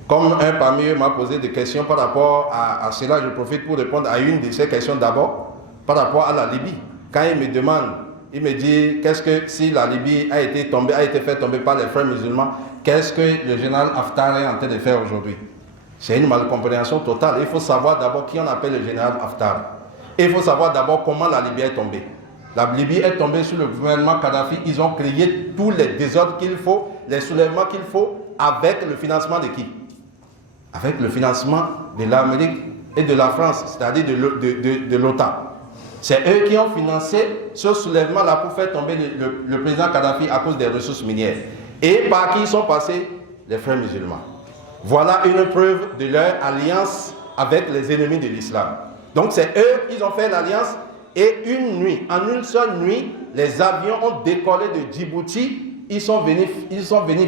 Comme un parmi eux m'a posé des questions par rapport à cela, je profite pour répondre à une de ces questions d'abord, par rapport à la Libye. Quand il me demande, il me dit, qu'est-ce que si la Libye a été fait tomber par les frères musulmans, qu'est-ce que le général Haftar est en train de faire aujourd'hui? C'est une malcompréhension totale. Il faut savoir d'abord qui on appelle le général Haftar. Et il faut savoir d'abord comment la Libye est tombée. La Libye est tombée sous le gouvernement Kadhafi. Ils ont créé tous les désordres qu'il faut, les soulèvements qu'il faut, avec le financement de qui? Avec le financement de l'Amérique et de la France, c'est-à-dire de l'OTAN. C'est eux qui ont financé ce soulèvement-là pour faire tomber le président Kadhafi à cause des ressources minières. Et par qui ils sont passés? Les frères musulmans. Voilà une preuve de leur alliance avec les ennemis de l'islam. Donc c'est eux, ils ont fait l'alliance. Et une nuit, en une seule nuit, les avions ont décollé de Djibouti. Ils sont venus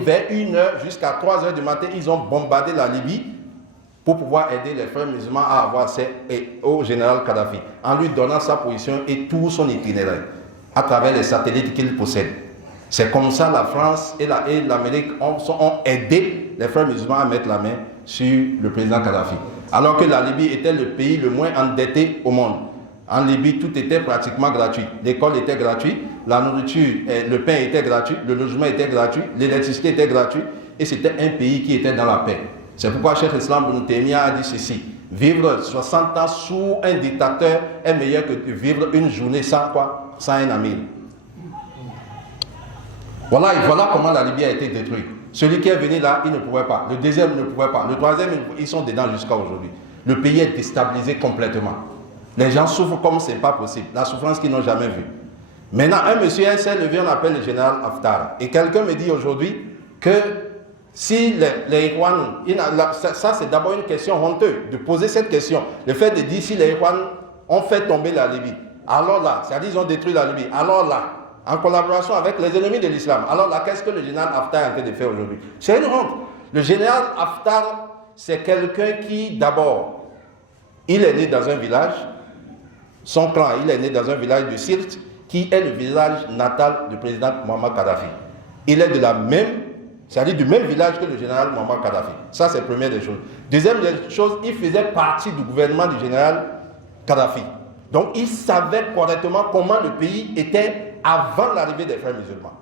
vers 1h jusqu'à 3h du matin. Ils ont bombardé la Libye pour pouvoir aider les frères musulmans à avoir accès au général Kadhafi, en lui donnant sa position et tout son itinéraire à travers les satellites qu'il possède. C'est comme ça la France et l'Amérique ont aidé les frères musulmans à mettre la main sur le président Kadhafi. Alors que la Libye était le pays le moins endetté au monde. En Libye, tout était pratiquement gratuit. L'école était gratuite, la nourriture, le pain était gratuit, le logement était gratuit, l'électricité était gratuite, et c'était un pays qui était dans la paix. C'est pourquoi Cheikh Islam Ibn Taymiyyah a dit ceci: vivre 60 ans sous un dictateur est meilleur que de vivre une journée sans un ami. Voilà comment la Libye a été détruite. Celui qui est venu là, il ne pouvait pas. Le deuxième ne pouvait pas. Le troisième, ils sont dedans jusqu'à aujourd'hui. Le pays est déstabilisé complètement. Les gens souffrent comme ce n'est pas possible. La souffrance qu'ils n'ont jamais vue. Maintenant, un monsieur s'est levé, on appelle le général Haftar. Et quelqu'un me dit aujourd'hui que si les Ikhwan, ça c'est d'abord une question honteuse, de poser cette question. Le fait de dire si les Ikhwan ont fait tomber la Libye, alors là, c'est-à-dire ils ont détruit la Libye, alors là, en collaboration avec les ennemis de l'islam, alors là, qu'est-ce que le général Haftar est en train de faire aujourd'hui? C'est une honte. Le général Haftar, c'est quelqu'un qui, d'abord, il est né dans un village. Son clan, il est né dans un village de Sirte, qui est le village natal du président Muammar Kadhafi. Il est de la même, c'est-à-dire du même village que le général Muammar Kadhafi. Ça, c'est la première des choses. Deuxième des choses, il faisait partie du gouvernement du général Kadhafi. Donc, il savait correctement comment le pays était avant l'arrivée des frères musulmans.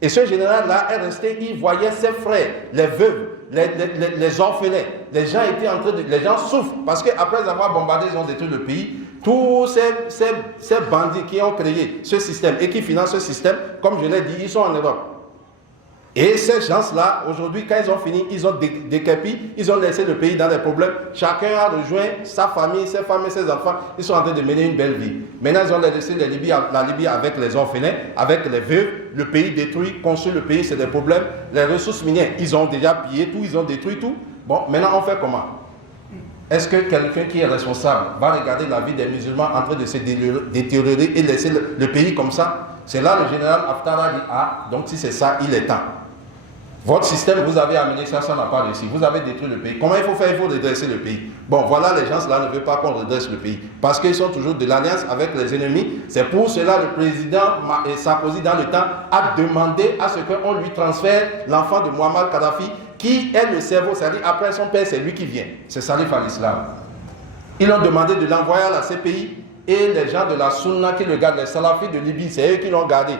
Et ce général-là est resté, il voyait ses frères, les veuves, les orphelins. Les gens souffrent parce qu'après avoir bombardé, ils ont détruit le pays. Tous ces bandits qui ont créé ce système et qui financent ce système, comme je l'ai dit, ils sont en Europe. Et ces gens-là, aujourd'hui, quand ils ont fini, ils ont décapité, ils ont laissé le pays dans des problèmes. Chacun a rejoint sa famille, ses femmes et ses enfants. Ils sont en train de mener une belle vie. Maintenant, ils ont laissé la Libye avec les orphelins, avec les veuves. Le pays détruit, construit le pays, c'est des problèmes. Les ressources minières, ils ont déjà pillé tout, ils ont détruit tout. Bon, maintenant, on fait comment? est-ce que quelqu'un qui est responsable va regarder la vie des musulmans en train de se détériorer et laisser le pays comme ça? C'est là le général Haftar a dit, ah, donc si c'est ça, il est temps. Votre système, vous avez amené ça, ça n'a pas réussi. Vous avez détruit le pays. Comment il faut faire? Il faut redresser le pays. Bon, voilà, les gens là ne veulent pas qu'on redresse le pays. Parce qu'ils sont toujours de l'alliance avec les ennemis. C'est pour cela que le président Sarkozy, dans le temps, a demandé à ce qu'on lui transfère l'enfant de Muammar Kadhafi, qui est le cerveau, c'est-à-dire après son père, c'est lui qui vient. C'est Salif al-Islam. Ils ont demandé de l'envoyer à la CPI et les gens de la Sunna qui le gardent, les salafis de Libye, c'est eux qui l'ont gardé.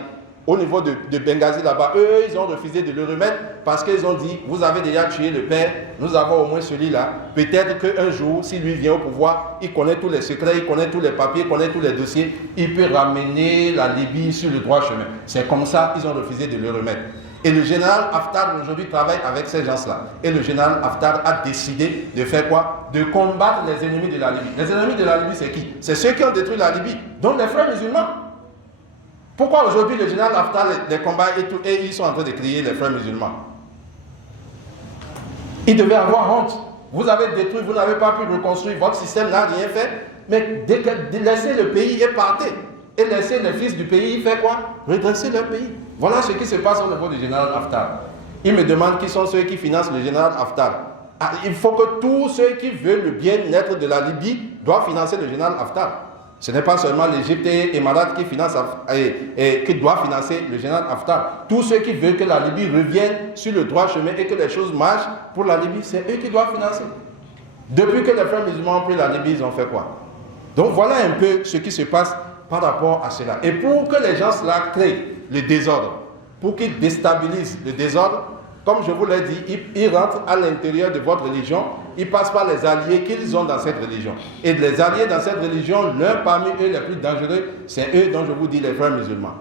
Au niveau de Benghazi là-bas, eux, ils ont refusé de le remettre parce qu'ils ont dit, vous avez déjà tué le père, nous avons au moins celui-là. Peut-être qu'un jour, si lui vient au pouvoir, il connaît tous les secrets, il connaît tous les papiers, il connaît tous les dossiers, il peut ramener la Libye sur le droit chemin. C'est comme ça qu'ils ont refusé de le remettre. Et le général Haftar aujourd'hui travaille avec ces gens-là. Et le général Haftar a décidé de faire quoi? De combattre les ennemis de la Libye. Les ennemis de la Libye, c'est qui? C'est ceux qui ont détruit la Libye, donc les frères musulmans. Pourquoi aujourd'hui le général Haftar les combat et tout, et ils sont en train de crier les frères musulmans? Ils devaient avoir honte. Vous avez détruit, vous n'avez pas pu reconstruire, votre système n'a rien fait, mais laissez le pays et partez. Et laissez les fils du pays faire quoi? Redresser leur pays. Voilà ce qui se passe au niveau du général Haftar. Il me demande qui sont ceux qui financent le général Haftar. Ah, il faut que tous ceux qui veulent le bien-être de la Libye doivent financer le général Haftar. Ce n'est pas seulement l'Égypte et les Émirats qui financent et qui doivent financer le général Haftar. Tous ceux qui veulent que la Libye revienne sur le droit chemin et que les choses marchent pour la Libye, c'est eux qui doivent financer. Depuis que les frères musulmans ont pris la Libye, ils ont fait quoi? Donc voilà un peu ce qui se passe par rapport à cela. Et pour que les gens cela créent le désordre, pour qu'ils déstabilisent le désordre, comme je vous l'ai dit, ils rentrent à l'intérieur de votre religion, ils passent par les alliés qu'ils ont dans cette religion. Et les alliés dans cette religion, l'un parmi eux les plus dangereux, c'est eux dont je vous dis les frères musulmans.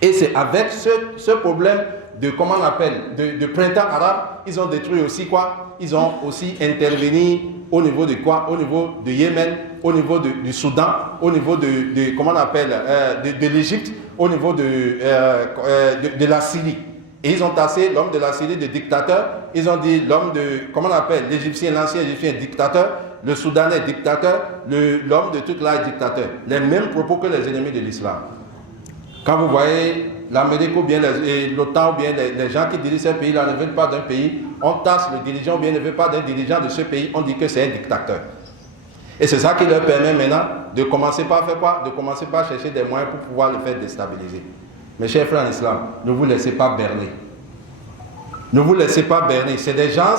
Et c'est avec ce problème de, comment on appelle, de printemps arabe, ils ont détruit aussi quoi? Ils ont aussi intervenu au niveau de quoi? Au niveau de Yémen, au niveau du Soudan, au niveau de comment on appelle, de l'Égypte, au niveau de la Syrie. Et ils ont tassé l'homme de la Syrie de dictateur. Ils ont dit l'homme de, comment on appelle, l'Égyptien, l'ancien Égyptien dictateur, le Soudanais dictateur, l'homme de toute la dictateur. Les mêmes propos que les ennemis de l'islam. Quand vous voyez l'Amérique ou bien l'OTAN ou bien les gens qui dirigent ce pays-là ne veulent pas d'un pays, on tasse le dirigeant ou bien ne veut pas d'un dirigeant de ce pays, on dit que c'est un dictateur. Et c'est ça qui leur permet maintenant de commencer par faire quoi? De commencer par chercher des moyens pour pouvoir le faire déstabiliser. Mes chers frères en islam, ne vous laissez pas berner. Ne vous laissez pas berner. C'est des gens,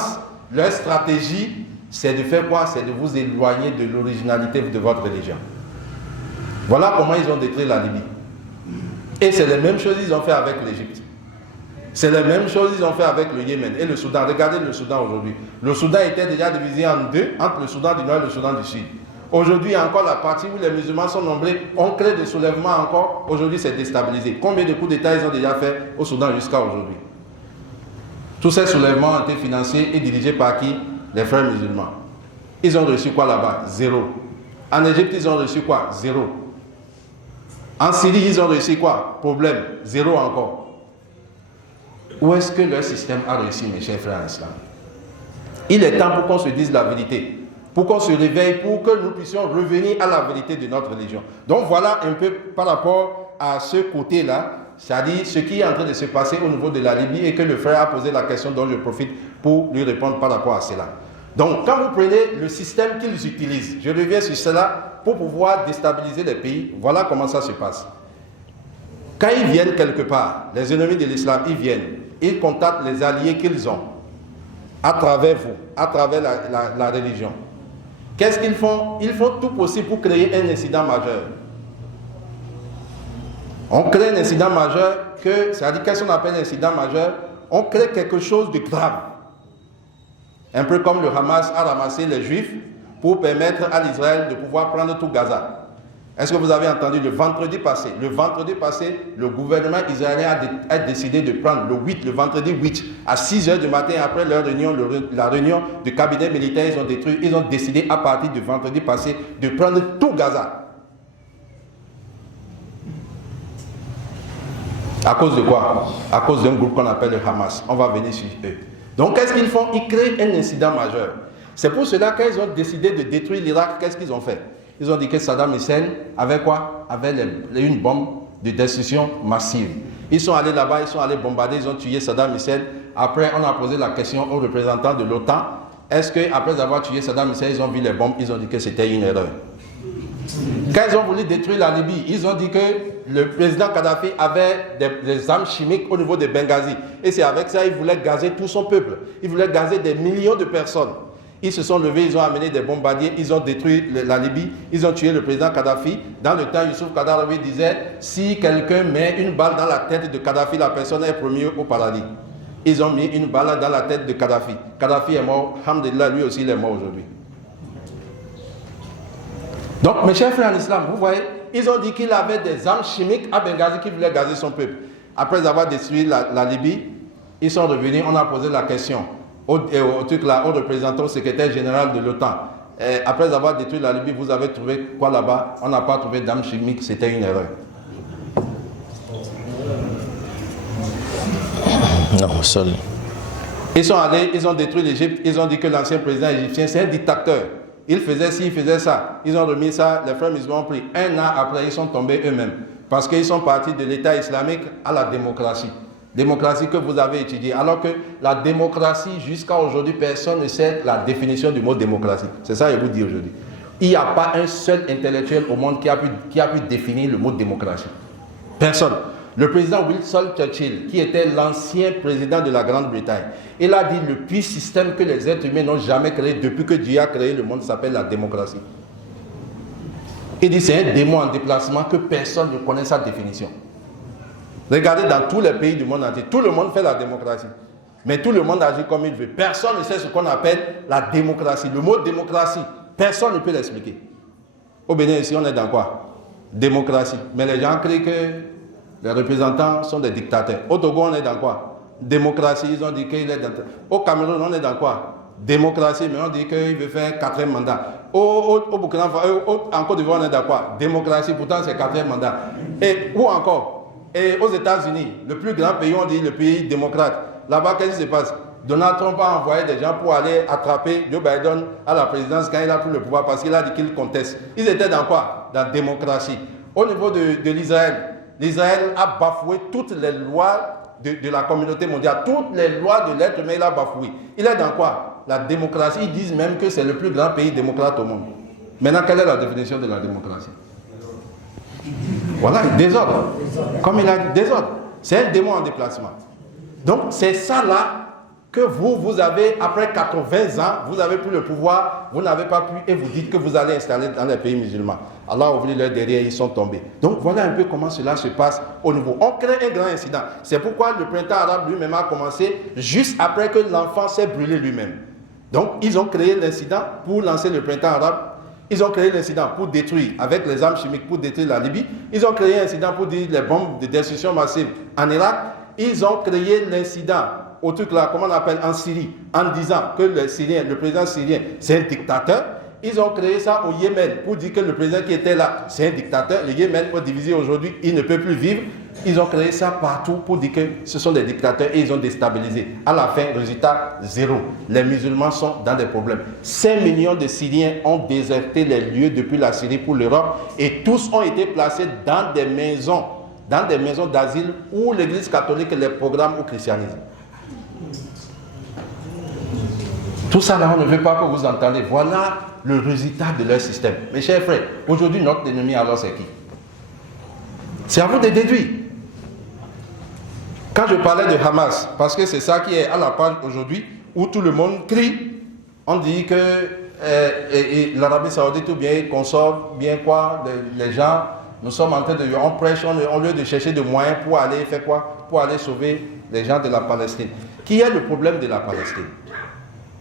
leur stratégie, c'est de faire quoi? C'est de vous éloigner de l'originalité de votre religion. Voilà comment ils ont détruit la Libye. Et c'est les mêmes choses qu'ils ont fait avec l'Égypte. C'est les mêmes choses qu'ils ont fait avec le Yémen et le Soudan. Regardez le Soudan aujourd'hui. Le Soudan était déjà divisé en deux, entre le Soudan du Nord et le Soudan du Sud. Aujourd'hui, encore la partie où les musulmans sont nombreux, on crée des soulèvements encore. Aujourd'hui, c'est déstabilisé. Combien de coups d'État ils ont déjà fait au Soudan jusqu'à aujourd'hui? Tous ces soulèvements ont été financés et dirigés par qui? Les frères musulmans. Ils ont reçu quoi là-bas? Zéro. En Égypte, ils ont reçu quoi? Zéro. En Syrie, ils ont reçu quoi? Problème. Zéro encore. Où est-ce que leur système a réussi, mes chers frères en islam? Il est temps pour qu'on se dise la vérité. Pour qu'on se réveille, pour que nous puissions revenir à la vérité de notre religion. Donc voilà un peu par rapport à ce côté-là, c'est-à-dire ce qui est en train de se passer au niveau de la Libye et que le frère a posé la question dont je profite pour lui répondre par rapport à cela. Donc quand vous prenez le système qu'ils utilisent, je reviens sur cela, pour pouvoir déstabiliser les pays, voilà comment ça se passe. Quand ils viennent quelque part, les ennemis de l'islam, ils viennent, ils contactent les alliés qu'ils ont, à travers vous, à travers la religion. Qu'est-ce qu'ils font? Ils font tout possible pour créer un incident majeur. On crée un incident majeur, c'est-à-dire qu'est-ce qu'on appelle un incident majeur? On crée quelque chose de grave. Un peu comme le Hamas a ramassé les Juifs pour permettre à l'Israël de pouvoir prendre tout Gaza. Est-ce que vous avez entendu le vendredi passé? Le vendredi passé, le gouvernement israélien a décidé de prendre le vendredi 8, à 6h du matin, après leur réunion, la réunion du cabinet militaire, ils ont décidé à partir du vendredi passé de prendre tout Gaza. À cause de quoi? À cause d'un groupe qu'on appelle le Hamas. On va venir sur eux. Donc qu'est-ce qu'ils font? Ils créent un incident majeur. C'est pour cela qu'ils ont décidé de détruire l'Irak. Qu'est-ce qu'ils ont fait? Ils ont dit que Saddam Hussein avait quoi? Avait une bombe de destruction massive. Ils sont allés là-bas, ils sont allés bombarder, ils ont tué Saddam Hussein. Après, on a posé la question aux représentants de l'OTAN. Est-ce qu'après avoir tué Saddam Hussein, ils ont vu les bombes, ils ont dit que c'était une erreur. Quand ils ont voulu détruire la Libye, ils ont dit que le président Kadhafi avait des armes chimiques au niveau de Benghazi. Et c'est avec ça qu'il voulait gazer tout son peuple. Il voulait gazer des millions de personnes. Ils se sont levés, ils ont amené des bombardiers, ils ont détruit la Libye, ils ont tué le président Kadhafi. Dans le temps, Youssouf Kadhafi disait, si quelqu'un met une balle dans la tête de Kadhafi, la personne est promise au paradis. Ils ont mis une balle dans la tête de Kadhafi. Kadhafi est mort, alhamdulillah, lui aussi il est mort aujourd'hui. Donc, mes chers frères en islam, vous voyez, ils ont dit qu'il avait des armes chimiques à Benghazi qui voulaient gazer son peuple. Après avoir détruit la Libye, ils sont revenus, on a posé la question au représentant, au secrétaire général de l'OTAN. Après avoir détruit la Libye, vous avez trouvé quoi là-bas? On n'a pas trouvé d'armes chimiques, c'était une erreur. Non, seul. Ils sont allés, ils ont détruit l'Égypte, ils ont dit que l'ancien président égyptien, c'est un dictateur. Il faisait ci, il faisait ça. Ils ont remis ça, les frères musulmans ont pris. Un an après, ils sont tombés eux-mêmes. Parce qu'ils sont partis de l'État islamique à la démocratie. Démocratie que vous avez étudiée. Alors que la démocratie, jusqu'à aujourd'hui, personne ne sait la définition du mot démocratie. C'est ça que je vous dis aujourd'hui. Il n'y a pas un seul intellectuel au monde qui a pu définir le mot démocratie. Personne. Le président Winston Churchill, qui était l'ancien président de la Grande-Bretagne, il a dit le pire système que les êtres humains n'ont jamais créé depuis que Dieu a créé le monde s'appelle la démocratie. Il dit c'est un démon en déplacement que personne ne connaît sa définition. Regardez dans tous les pays du monde entier, tout le monde fait la démocratie. Mais tout le monde agit comme il veut. Personne ne sait ce qu'on appelle la démocratie. Le mot démocratie, personne ne peut l'expliquer. Au Bénin ici, on est dans quoi? Démocratie. Mais les gens crient que les représentants sont des dictateurs. Au Togo, on est dans quoi? Démocratie, ils ont dit qu'il est dans... Au Cameroun, on est dans quoi? Démocratie, mais on dit qu'il veut faire 4e mandat. Au Burkina Faso, en Côte d'Ivoire, on est dans quoi? Démocratie, pourtant c'est 4e mandat. Et où encore? Et aux États-Unis, le plus grand pays, on dit le pays démocrate. Là-bas, qu'est-ce qui se passe? Donald Trump a envoyé des gens pour aller attraper Joe Biden à la présidence quand il a pris le pouvoir parce qu'il a dit qu'il conteste. Ils étaient dans quoi? Dans la démocratie. Au niveau de l'Israël, l'Israël a bafoué toutes les lois de la communauté mondiale. Toutes les lois de l'être humain, il a bafoué. Il est dans quoi? La démocratie. Ils disent même que c'est le plus grand pays démocrate au monde. Maintenant, quelle est la définition de la démocratie? Voilà, désordre. Comme il a dit, désordre. C'est un démon en déplacement. Donc, c'est ça là que vous avez, après 80 ans, vous avez pris le pouvoir, vous n'avez pas pu, et vous dites que vous allez installer dans les pays musulmans. Allah a ouvert leur derrière, ils sont tombés. Donc voilà un peu comment cela se passe au niveau. On crée un grand incident. C'est pourquoi le printemps arabe lui-même a commencé juste après que l'enfant s'est brûlé lui-même. Donc ils ont créé l'incident pour lancer le printemps arabe. Ils ont créé l'incident pour détruire, avec les armes chimiques, pour détruire la Libye. Ils ont créé l'incident pour dire les bombes de destruction massive en Irak. Ils ont créé l'incident au truc là, comment on appelle, en Syrie, en disant que le président syrien, c'est un dictateur. Ils ont créé ça au Yémen pour dire que le président qui était là, c'est un dictateur. Le Yémen est divisé aujourd'hui, il ne peut plus vivre. Ils ont créé ça partout pour dire que ce sont des dictateurs et ils ont déstabilisé. À la fin, résultat, zéro. Les musulmans sont dans des problèmes. 5 millions de Syriens ont déserté les lieux depuis la Syrie pour l'Europe et tous ont été placés dans des maisons d'asile où l'église catholique les programme au christianisme. Tout ça là, on ne veut pas que vous entendez. Voilà le résultat de leur système. Mes chers frères, aujourd'hui, notre ennemi, alors, c'est qui? C'est à vous de déduire. Quand je parlais de Hamas, parce que c'est ça qui est à la page aujourd'hui, où tout le monde crie, on dit que l'Arabie Saoudite ou bien consort, bien quoi, les gens, nous sommes en train de... On prêche, au lieu de chercher des moyens pour aller faire quoi? Pour aller sauver les gens de la Palestine. Qui est le problème de la Palestine?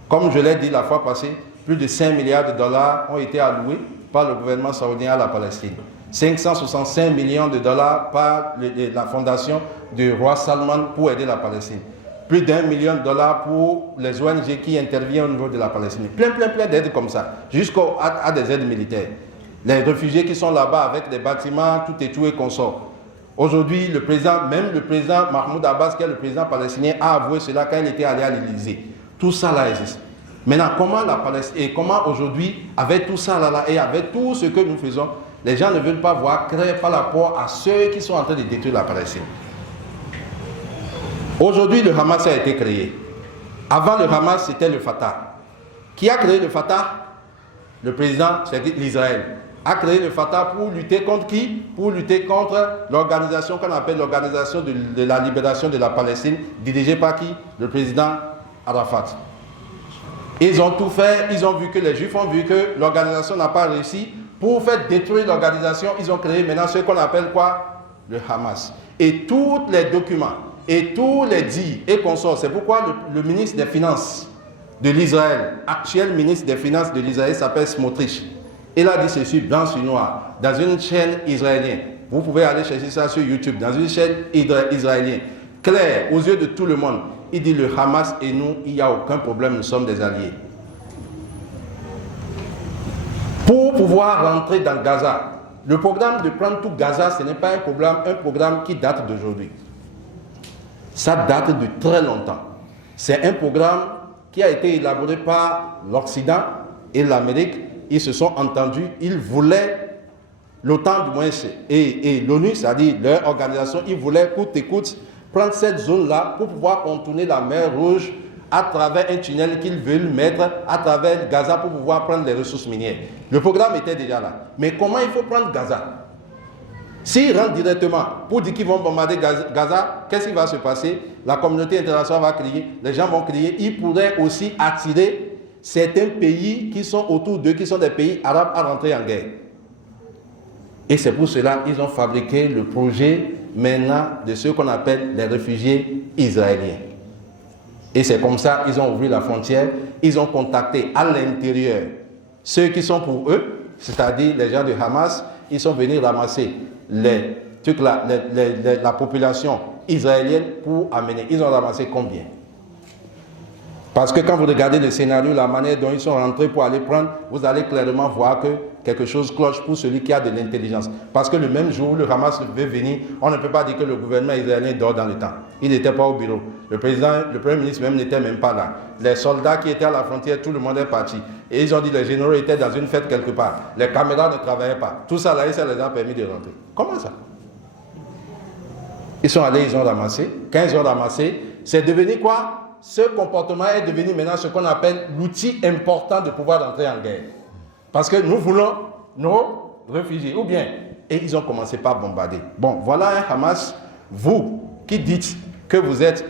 Comme je l'ai dit la fois passée, plus de 5 milliards de dollars ont été alloués par le gouvernement saoudien à la Palestine. 565 millions de dollars par la fondation du roi Salman pour aider la Palestine. Plus d'1 million de dollars pour les ONG qui interviennent au niveau de la Palestine. Plein d'aides comme ça, jusqu'à des aides militaires. Les réfugiés qui sont là-bas avec des bâtiments, tout est tout et consort. Aujourd'hui, même le président Mahmoud Abbas, qui est le président palestinien, a avoué cela quand il était allé à l'Élysée. Tout ça là existe. Maintenant, comment la Palestine, et comment aujourd'hui, avec tout ça là, et avec tout ce que nous faisons, les gens ne veulent pas voir créer par rapport à ceux qui sont en train de détruire la Palestine. Aujourd'hui, le Hamas a été créé. Avant le Hamas, c'était le Fatah. Qui a créé le Fatah? Le président, c'est l'Israël, a créé le Fatah pour lutter contre qui? Pour lutter contre l'organisation qu'on appelle l'organisation de la libération de la Palestine, dirigée par qui? Le président Arafat. Ils ont tout fait, ils ont vu que les Juifs ont vu que l'organisation n'a pas réussi. Pour faire détruire l'organisation, ils ont créé maintenant ce qu'on appelle quoi? Le Hamas. Et tous les documents, et tous les dits et consorts, c'est pourquoi le ministre des Finances de l'Israël, actuel ministre des Finances de l'Israël, s'appelle Smotrich. Il a dit ceci, blanc sur noir, dans une chaîne israélienne. Vous pouvez aller chercher ça sur YouTube, dans une chaîne israélienne. Clair, aux yeux de tout le monde. Il dit le Hamas et nous, il n'y a aucun problème, nous sommes des alliés. Pour pouvoir rentrer dans Gaza, le programme de prendre tout Gaza, ce n'est pas un programme qui date d'aujourd'hui. Ça date de très longtemps. C'est un programme qui a été élaboré par l'Occident et l'Amérique. Ils se sont entendus, ils voulaient, l'OTAN du moins, et l'ONU, c'est-à-dire leur organisation, ils voulaient coûte et coûte prendre cette zone-là pour pouvoir contourner la mer Rouge à travers un tunnel qu'ils veulent mettre à travers Gaza pour pouvoir prendre les ressources minières. Le programme était déjà là. Mais comment il faut prendre Gaza? S'ils rentrent directement pour dire qu'ils vont bombarder Gaza, qu'est-ce qui va se passer? La communauté internationale va crier, les gens vont crier. Ils pourraient aussi attirer certains pays qui sont autour d'eux, qui sont des pays arabes, à rentrer en guerre. Et c'est pour cela qu'ils ont fabriqué le projet maintenant de ce qu'on appelle les réfugiés israéliens. Et c'est comme ça qu'ils ont ouvert la frontière, ils ont contacté à l'intérieur ceux qui sont pour eux, c'est-à-dire les gens de Hamas, ils sont venus ramasser la population israélienne pour amener. Ils ont ramassé combien? Parce que quand vous regardez le scénario, la manière dont ils sont rentrés pour aller prendre, vous allez clairement voir que quelque chose cloche pour celui qui a de l'intelligence. Parce que le même jour où le Hamas veut venir, on ne peut pas dire que le gouvernement israélien dort dans le temps. Il n'était pas au bureau. Le Premier ministre même n'était même pas là. Les soldats qui étaient à la frontière, tout le monde est parti. Et ils ont dit que les généraux étaient dans une fête quelque part. Les caméras ne travaillaient pas. Tout ça là, ça les a permis de rentrer. Comment ça? Ils sont allés, ils ont ramassé. Quand ils ont ramassé, c'est devenu quoi? Ce comportement est devenu maintenant ce qu'on appelle l'outil important de pouvoir entrer en guerre. Parce que nous voulons nos réfugiés, ou bien, et ils ont commencé par bombarder. Bon, voilà un Hamas, vous qui dites que vous êtes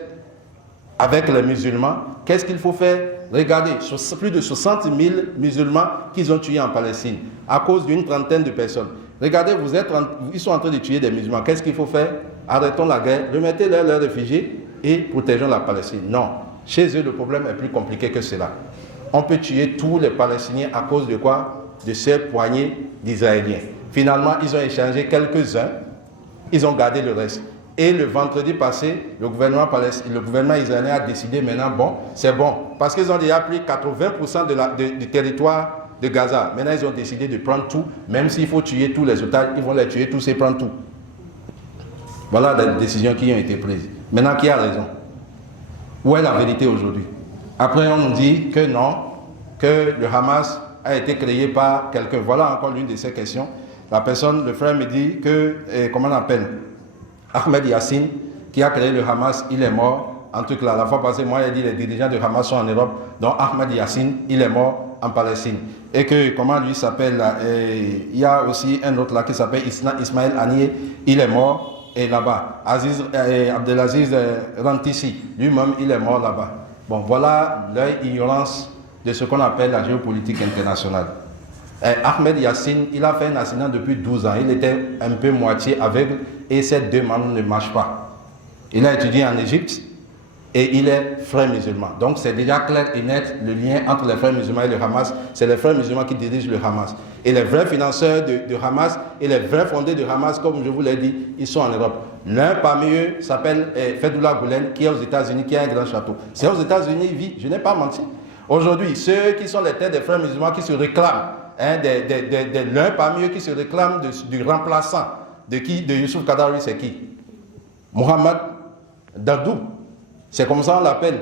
avec les musulmans, qu'est-ce qu'il faut faire? Regardez, plus de 60 000 musulmans qu'ils ont tués en Palestine, à cause d'une trentaine de personnes. Regardez, ils sont en train de tuer des musulmans, qu'est-ce qu'il faut faire? Arrêtons la guerre, remettez-leur leurs réfugiés, et protégeons la Palestine. Non, chez eux le problème est plus compliqué que cela. On peut tuer tous les Palestiniens à cause de quoi? De ces poignées d'Israéliens. Finalement, ils ont échangé quelques-uns, ils ont gardé le reste. Et le vendredi passé, le gouvernement israélien a décidé maintenant, bon, c'est bon, parce qu'ils ont déjà pris 80% du territoire de Gaza. Maintenant, ils ont décidé de prendre tout, même s'il faut tuer tous les otages, ils vont les tuer tous et prendre tout. Voilà les décisions qui ont été prises. Maintenant, qui a raison? Où est la vérité aujourd'hui? Après, on nous dit que non, que le Hamas a été créé par quelqu'un. Voilà encore l'une de ces questions. Le frère me dit que, comment on appelle? Ahmed Yassine, qui a créé le Hamas, il est mort. En tout cas, la fois passée, moi, il a dit que les dirigeants du Hamas sont en Europe. Donc, Ahmed Yassine, il est mort en Palestine. Et que, comment lui s'appelle? Il y a aussi un autre là qui s'appelle Ismaël Haniyeh, il est mort. Et là-bas, Abdelaziz Rantisi, lui-même, il est mort là-bas. Bon, voilà l'ignorance de ce qu'on appelle la géopolitique internationale. Ahmed Yassine, il a fait un accident depuis 12 ans. Il était un peu moitié aveugle et ses deux mains ne marchent pas. Il a étudié en Égypte et il est frère musulman. Donc c'est déjà clair et net le lien entre les frères musulmans et le Hamas. C'est les frères musulmans qui dirigent le Hamas. Et les vrais financeurs de Hamas et les vrais fondés de Hamas, comme je vous l'ai dit, ils sont en Europe. L'un parmi eux s'appelle Fethullah Gulen, qui est aux États-Unis, qui a un grand château. C'est aux États-Unis, il vit, je n'ai pas menti. Aujourd'hui, ceux qui sont les têtes des frères musulmans qui se réclament, l'un parmi eux qui se réclame du remplaçant de Youssouf Kadhafi, c'est qui? Mohamed Dadou. C'est comme ça on l'appelle.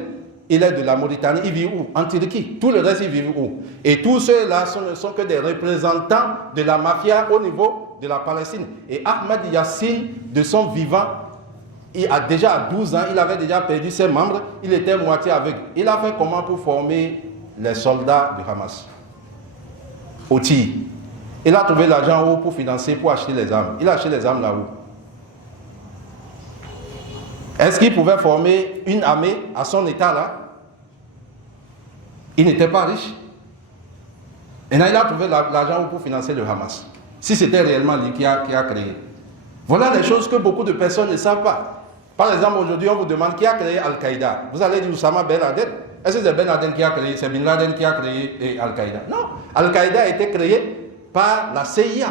il est de la Mauritanie, il vit où? En Turquie. Tout le reste, il vit où? Et tous ceux-là ne sont que des représentants de la mafia au niveau de la Palestine. Et Ahmed Yassine, de son vivant, il a déjà à 12 ans, il avait déjà perdu ses membres, il était moitié aveugle. Il a fait comment pour former les soldats du Hamas? Au tir. Il a trouvé l'argent où pour financer, pour acheter les armes. Il a acheté les armes là où? Est-ce qu'il pouvait former une armée à son état là? Il n'était pas riche. Et là, il a trouvé l'argent pour financer le Hamas. Si c'était réellement lui qui a créé. Voilà les choses que beaucoup de personnes ne savent pas. Par exemple, aujourd'hui, on vous demande qui a créé Al-Qaïda. Vous allez dire Oussama Ben Laden. Est-ce que c'est Ben Laden qui a créé, c'est Bin Laden qui a créé Al-Qaïda? Non. Al-Qaïda a été créé par la CIA.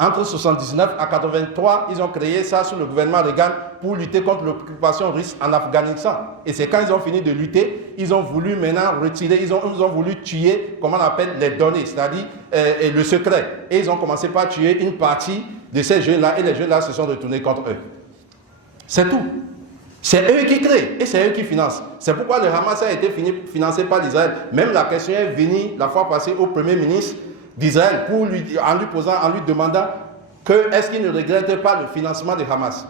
Entre 1979 à 1983, ils ont créé ça sous le gouvernement Reagan pour lutter contre l'occupation russe en Afghanistan. Et c'est quand ils ont fini de lutter, ils ont voulu maintenant retirer, ils ont voulu tuer, comment on appelle, les données, c'est-à-dire le secret. Et ils ont commencé par tuer une partie de ces jeunes-là, et les jeunes-là se sont retournés contre eux. C'est tout. C'est eux qui créent et c'est eux qui financent. C'est pourquoi le Hamas a été financé par l'Israël. Même la question est venue la fois passée au Premier ministre d'Israël en lui demandant que est-ce qu'il ne regrette pas le financement de Hamas.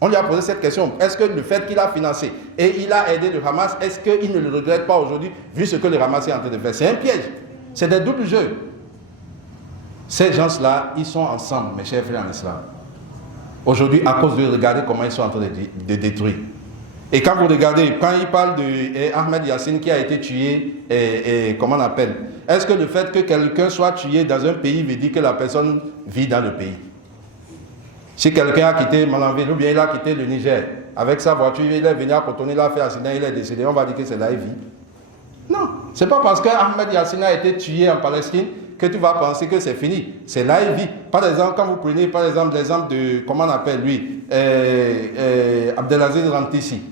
On lui a posé cette question. Est-ce que le fait qu'il a financé et il a aidé le Hamas, est-ce qu'il ne le regrette pas aujourd'hui vu ce que le Hamas est en train de faire? C'est un piège. C'est des doubles jeux. Ces gens-là, ils sont ensemble, mes chers frères en islam. Aujourd'hui, à cause de regarder comment ils sont en train de détruire. Et quand vous regardez, quand il parle de Ahmed Yassine qui a été tué, comment on appelle? Est-ce que le fait que quelqu'un soit tué dans un pays veut dire que la personne vit dans le pays? Si quelqu'un a quitté Malanville ou bien il a quitté le Niger, avec sa voiture, il est venu à Cotonou, il a fait accident, il est décédé, on va dire que c'est là il vit? Non, c'est pas parce que Ahmed Yassine a été tué en Palestine que tu vas penser que c'est fini. C'est là il vit. Par exemple, quand vous prenez par exemple l'exemple de, comment on appelle lui, Abdelaziz Rantissi,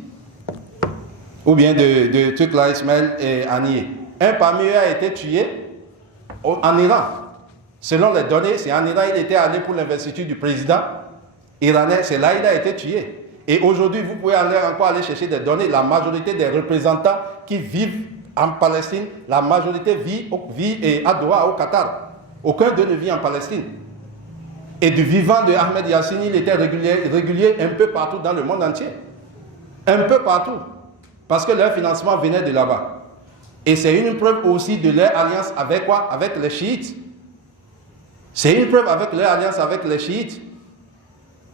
ou bien de Tukla Ismail et Anié. Un parmi eux a été tué en Iran. Selon les données, c'est en Iran, il était allé pour l'investiture du président iranien, c'est là il a été tué. Et aujourd'hui, vous pouvez encore aller chercher des données. La majorité des représentants qui vivent en Palestine, la majorité vit à Doha, au Qatar. Aucun d'eux ne vit en Palestine. Et du vivant de Ahmed Yassine, il était régulier un peu partout dans le monde entier. Un peu partout. Parce que leur financement venait de là-bas. Et c'est une preuve aussi de leur alliance avec quoi? Avec les chiites. C'est une preuve avec leur alliance avec les chiites.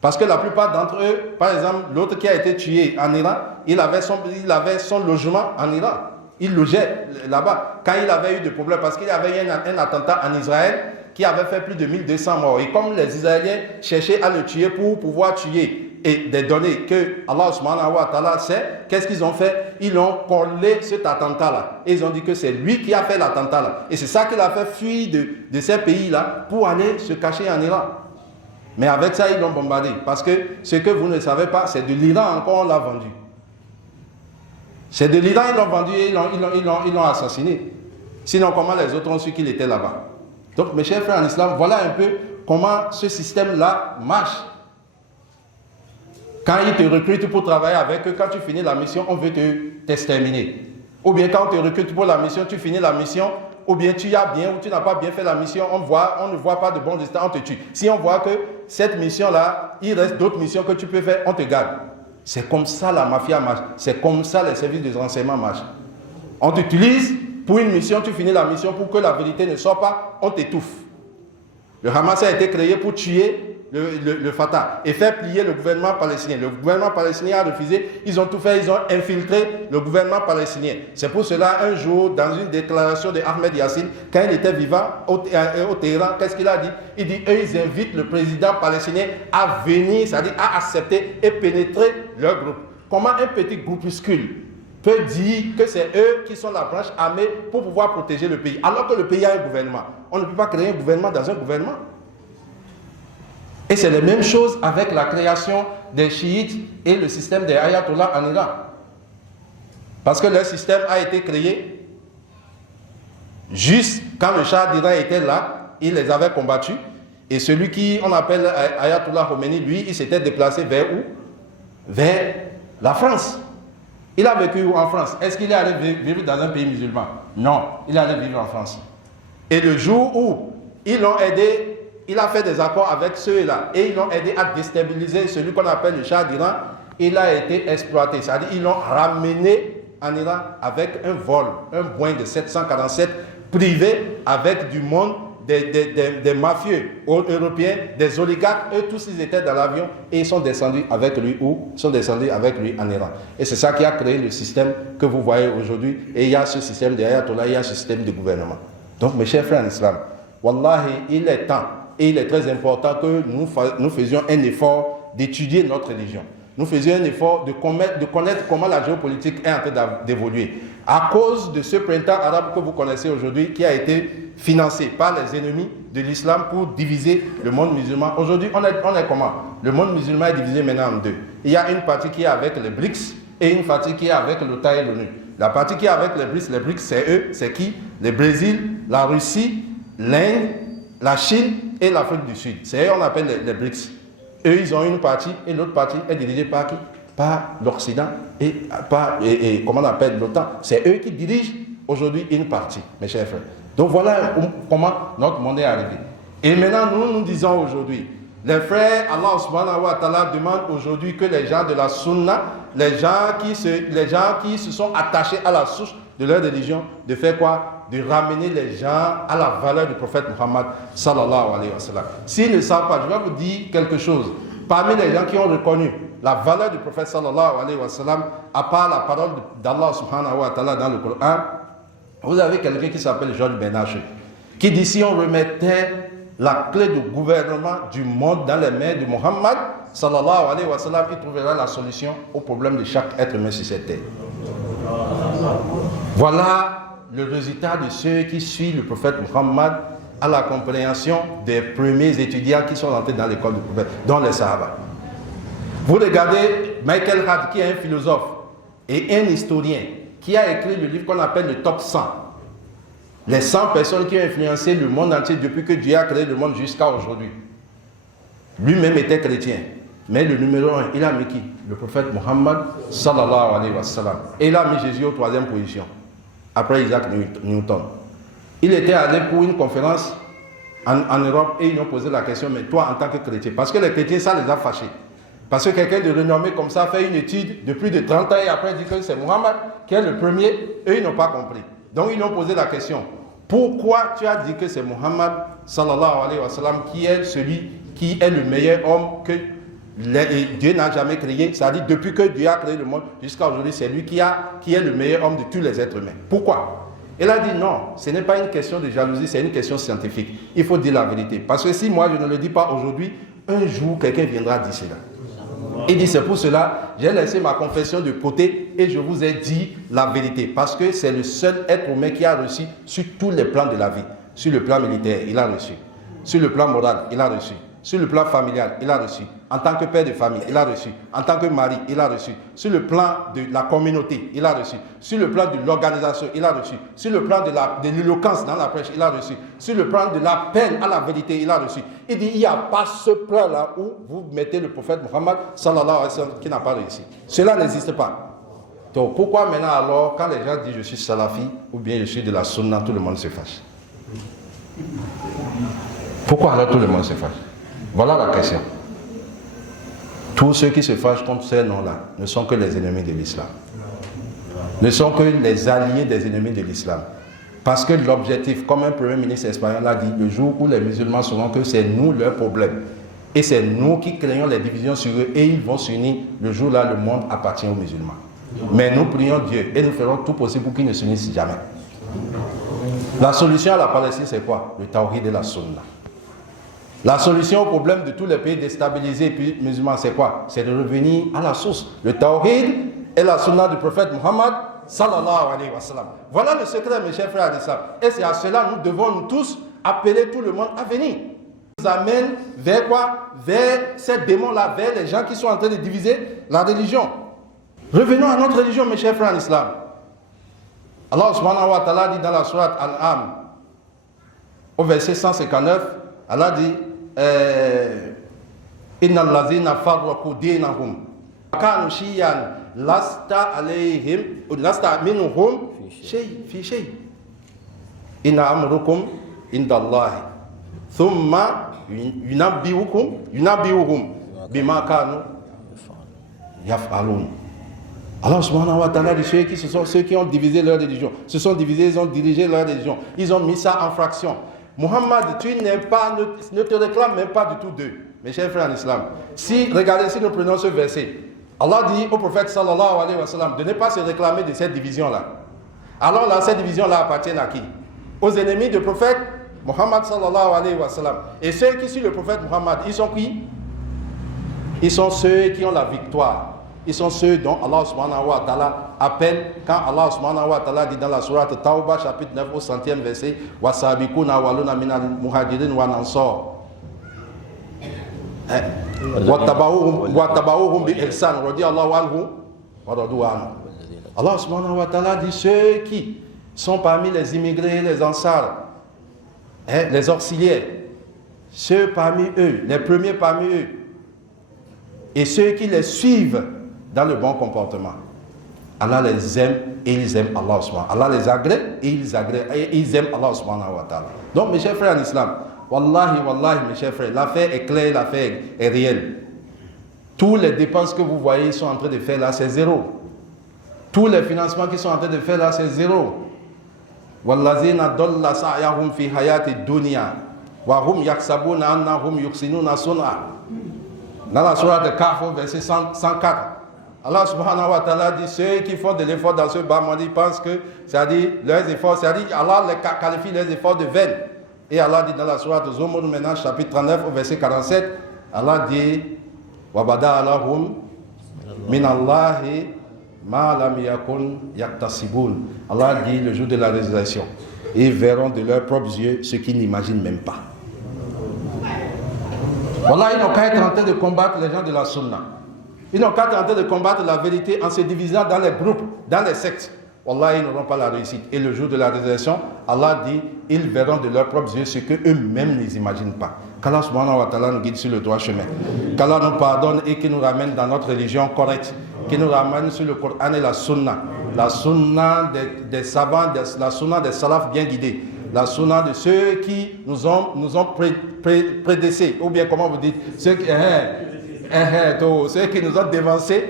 Parce que la plupart d'entre eux, par exemple, l'autre qui a été tué en Iran, il avait son logement en Iran. Il logeait là-bas. Quand il avait eu des problèmes, parce qu'il y avait eu un attentat en Israël qui avait fait plus de 1200 morts. Et comme les Israéliens cherchaient à le tuer pour pouvoir tuer et des données que Allah subhanahu wa ta'ala sait, qu'est-ce qu'ils ont fait? Ils ont collé cet attentat-là. Et ils ont dit que c'est lui qui a fait l'attentat-là. Et c'est ça qu'il a fait fuir de ces pays-là pour aller se cacher en Iran. Mais avec ça, ils l'ont bombardé. Parce que ce que vous ne savez pas, c'est de l'Iran encore on l'a vendu. C'est de l'Iran, ils l'ont vendu et ils l'ont assassiné. Sinon, comment les autres ont su qu'il était là-bas? Donc, mes chers frères en islam, voilà un peu comment ce système-là marche. Quand ils te recrutent pour travailler avec eux, quand tu finis la mission, on veut t'exterminer. Ou bien quand on te recrute pour la mission, tu finis la mission, ou bien tu as bien ou tu n'as pas bien fait la mission, on ne voit pas de bons résultats, on te tue. Si on voit que cette mission-là, il reste d'autres missions que tu peux faire, on te garde. C'est comme ça la mafia marche. C'est comme ça les services de renseignement marchent. On t'utilise pour une mission, tu finis la mission pour que la vérité ne sorte pas, on t'étouffe. Le Hamas a été créé pour tuer le Fatah et faire plier le gouvernement palestinien. Le gouvernement palestinien a refusé, ils ont tout fait, ils ont infiltré le gouvernement palestinien. C'est pour cela, un jour, dans une déclaration de Ahmed Yassine, quand il était vivant au Téhéran, qu'est-ce qu'il a dit? Il dit, eux, ils invitent le président palestinien à venir, c'est-à-dire à accepter et pénétrer leur groupe. Comment un petit groupuscule peut dire que c'est eux qui sont la branche armée pour pouvoir protéger le pays, alors que le pays a un gouvernement? On ne peut pas créer un gouvernement dans un gouvernement. Et c'est la même chose avec la création des chiites et le système des ayatollahs en Iran. Parce que leur système a été créé juste quand le Shah d'Iran était là, il les avait combattus. Et celui qui on appelle Ayatollah Khomeini, lui, il s'était déplacé vers où? Vers la France. Il a vécu où? En France. Est-ce qu'il est allé vivre dans un pays musulman? Non, il est allé vivre en France. Et le jour où ils l'ont aidé, il a fait des accords avec ceux-là et ils l'ont aidé à déstabiliser celui qu'on appelle le Shah d'Iran. Il a été exploité, c'est-à-dire ils l'ont ramené en Iran avec un vol, un Boeing de 747 privé avec du monde, des mafieux européens, des oligarques. Eux tous ils étaient dans l'avion et ils sont descendus avec lui où? Ils sont descendus avec lui en Iran. Et c'est ça qui a créé le système que vous voyez aujourd'hui. Et il y a ce système de Ayatollah, il y a ce système de gouvernement. Donc mes chers frères en islam, wallahi, il est temps et il est très important que nous faisions un effort d'étudier notre religion. Nous faisions un effort de connaître comment la géopolitique est en train d'évoluer. À cause de ce printemps arabe que vous connaissez aujourd'hui, qui a été financé par les ennemis de l'islam pour diviser le monde musulman. Aujourd'hui, on est comment? Le monde musulman est divisé maintenant en deux. Il y a une partie qui est avec les BRICS et une partie qui est avec l'OTAN et l'ONU. La partie qui est avec les BRICS, c'est eux, c'est qui? Le Brésil, la Russie, l'Inde, la Chine et l'Afrique du Sud. C'est eux qu'on appelle les BRICS. Eux, ils ont une partie et l'autre partie est dirigée par qui? Par l'Occident et comment on appelle l'OTAN. C'est eux qui dirigent aujourd'hui une partie, mes chers frères. Donc voilà comment notre monde est arrivé. Et maintenant, nous disons aujourd'hui, les frères, Allah subhanahu wa ta'ala demande aujourd'hui que les gens de la sunna, les gens qui se sont attachés à la source de leur religion, de faire quoi? De ramener les gens à la valeur du prophète Muhammad sallallahu alayhi wa sallam. S'ils ne savent pas, je vais vous dire quelque chose. Parmi les gens qui ont reconnu la valeur du prophète sallallahu alayhi wa sallam, à part la parole d'Allah subhanahu wa ta'ala dans le Coran, vous avez quelqu'un qui s'appelle Georges Benach, qui dit si on remettait la clé du gouvernement du monde dans les mains de Muhammad sallallahu alayhi wa sallam, il trouvera la solution au problème de chaque être humain sur cette terre. Voilà le résultat de ceux qui suivent le prophète Muhammad à la compréhension des premiers étudiants qui sont entrés dans l'école du prophète, dont les Sahaba. Vous regardez Michael Hart, qui est un philosophe et un historien, qui a écrit le livre qu'on appelle le Top 100. Les 100 personnes qui ont influencé le monde entier depuis que Dieu a créé le monde jusqu'à aujourd'hui. Lui-même était chrétien. Mais le numéro 1, il a mis qui? Le prophète Muhammad sallallahu alayhi wa sallam. Et il a mis Jésus en 3e position. Après Isaac Newton. Il était allé pour une conférence en Europe et ils lui ont posé la question, mais toi en tant que chrétien, parce que les chrétiens, ça les a fâchés. Parce que quelqu'un de renommé comme ça fait une étude de plus de 30 ans et après dit que c'est Muhammad qui est le premier, eux ils n'ont pas compris. Donc ils lui ont posé la question, pourquoi tu as dit que c'est Muhammad sallallahu alayhi wa sallam qui est celui qui est le meilleur homme que Dieu n'a jamais créé, c'est-à-dire depuis que Dieu a créé le monde jusqu'à aujourd'hui, c'est lui qui est le meilleur homme de tous les êtres humains. Pourquoi? Il a dit non, ce n'est pas une question de jalousie, c'est une question scientifique. Il faut dire la vérité. Parce que si moi je ne le dis pas aujourd'hui, un jour quelqu'un viendra dire cela. Il dit c'est pour cela, j'ai laissé ma confession de côté et je vous ai dit la vérité. Parce que c'est le seul être humain qui a reçu sur tous les plans de la vie. Sur le plan militaire, il a reçu. Sur le plan moral, il a reçu. Sur le plan familial, il a reçu. En tant que père de famille, il a reçu. En tant que mari, il a reçu. Sur le plan de la communauté, il a reçu. Sur le plan de l'organisation, il a reçu. Sur le plan de l'éloquence dans la prêche, il a reçu. Sur le plan de l'appel à la vérité, il a reçu. Il dit, il n'y a pas ce plan-là où vous mettez le prophète Muhammad sallallahu alayhi wa sallam qui n'a pas réussi. Cela n'existe pas. Donc pourquoi maintenant alors, quand les gens disent je suis salafi ou bien je suis de la sunna, tout le monde se fâche? Pourquoi alors tout le monde se fâche? Voilà la question. Tous ceux qui se fâchent contre ces noms-là ne sont que les ennemis de l'islam. Ne sont que les alliés des ennemis de l'islam. Parce que l'objectif, comme un premier ministre espagnol l'a dit, le jour où les musulmans sauront que c'est nous leur problème, et c'est nous qui créons les divisions sur eux, et ils vont s'unir, le jour-là, le monde appartient aux musulmans. Mais nous prions Dieu, et nous ferons tout possible pour qu'ils ne s'unissent jamais. La solution à la Palestine, c'est quoi? Le tawhid et la sunna. La solution au problème de tous les pays déstabilisés et puis musulmans, c'est quoi? C'est de revenir à la source. Le tawhid et la sunna du prophète Muhammad sallallahu alayhi wa sallam. Voilà le secret, mes chers frères et sœurs. Et c'est à cela que nous devons nous tous appeler tout le monde à venir. Nous amène vers quoi? Vers ces démons-là, vers les gens qui sont en train de diviser la religion. Revenons à notre religion, mes chers frères en islam. Allah subhanahu wa ta'ala dit dans la sourate Al-Am, au verset 159, Allah dit Inna allazina farraqu dinahum كانوا شيئا لست منهم شيء في شيء إن أمركم عند الله ثم ينبئهم بما كانوا يفعلون. Allah subhanahu wa ta'ala dit ceux qui ont divisé leur religion, se sont divisés, ils ont dirigé leur religion, ils ont mis ça en fraction. Muhammad, tu ne te réclames même pas du tout d'eux, mes chers frères en islam. Regardez, si nous prenons ce verset, Allah dit au prophète sallallahu alayhi wa sallam de ne pas se réclamer de cette division-là. Alors là, cette division-là appartient à qui? Aux ennemis du prophète Muhammad sallallahu alayhi wa sallam. Et ceux qui suivent le prophète Muhammad, ils sont qui? Ils sont ceux qui ont la victoire. Ils sont ceux dont Allah subhanahu wa ta'ala appelle quand Allah subhanahu wa ta'ala dit dans la sourate Tawbah chapitre 9 au 100e verset Wasabiquna waluna minal muhajirin wa ansar wa tabauhum bi ihsan radiyallahu anhu wa radu anhu. Allah subhanahu wa ta'ala dit ceux qui sont parmi les immigrés, les ansars, les auxiliaires, ceux parmi eux, les premiers parmi eux, et ceux qui les suivent dans le bon comportement. Allah les aime et ils aiment Allah subhanahu wa ta'ala. Allah les agrée et ils aiment Allah subhanahu wa ta'ala. Donc mes chers frères en islam, wallahi, mes chers frères, l'affaire est claire, l'affaire est réelle. Tous les dépenses que vous voyez sont en train de faire là, c'est zéro. Tous les financements qu'ils sont en train de faire là, c'est zéro. Wallazina dalla sa'yahum fi hayati dunya wa hum yaksabuna annahum yuhsinuna sun'a. Dans la sourate de Kahf, verset 104, Allah subhanahu wa ta'ala dit ceux qui font de l'effort dans ce bas monde, ils pensent que, c'est-à-dire leurs efforts, c'est-à-dire Allah les qualifie leurs efforts de vaines. Et Allah dit dans la sourate de Zumur, maintenant chapitre 39, au verset 47, Allah dit Wabada alahum minallahi ma lam yakun yaktasibun. Allah dit le jour de la résurrection, ils verront de leurs propres yeux ce qu'ils n'imaginent même pas. Voilà, ils n'ont qu'à être en train de combattre les gens de la sunna. Ils n'ont qu'à être en train de combattre la vérité en se divisant dans les groupes, dans les sectes. Wallah, ils n'auront pas la réussite. Et le jour de la résurrection, Allah dit, ils verront de leurs propres yeux ce qu'eux-mêmes n'imaginent pas. Qu'Allah subhanahu wa ta'ala nous guide sur le droit chemin. Qu'Allah nous pardonne et qu'il nous ramène dans notre religion correcte. Qu'il nous ramène sur le Coran et la sunna. La sunna des savants, la sunna des salafs bien guidés. La sunna de ceux qui nous ont prédécé, ou bien comment vous dites, ceux qui nous ont dévancés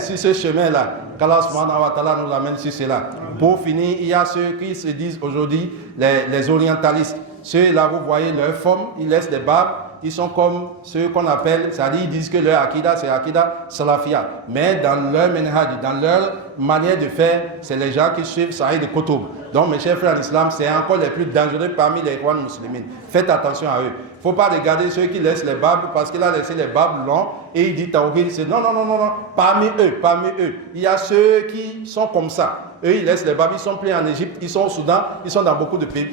sur ce chemin-là. Qu'Allah subhanahu wa ta'ala nous amène sur cela. Pour finir, il y a ceux qui se disent aujourd'hui les orientalistes. Ceux-là, vous voyez leur forme, ils laissent des barbes. Ils sont comme ceux qu'on appelle, c'est-à-dire ils disent que leur akida c'est akida salafia. Mais dans leur menhaj, dans leur manière de faire, c'est les gens qui suivent Saïd Qutb. Donc mes chers frères en islam, c'est encore les plus dangereux parmi les Ikhwan musulmans. Faites attention à eux. Il ne faut pas regarder ceux qui laissent les barbes parce qu'il a laissé les barbes longs et il dit tawhid, c'est non. Parmi eux, il y a ceux qui sont comme ça. Eux, ils laissent les barbes, ils sont pris en Égypte, ils sont au Soudan, ils sont dans beaucoup de pays.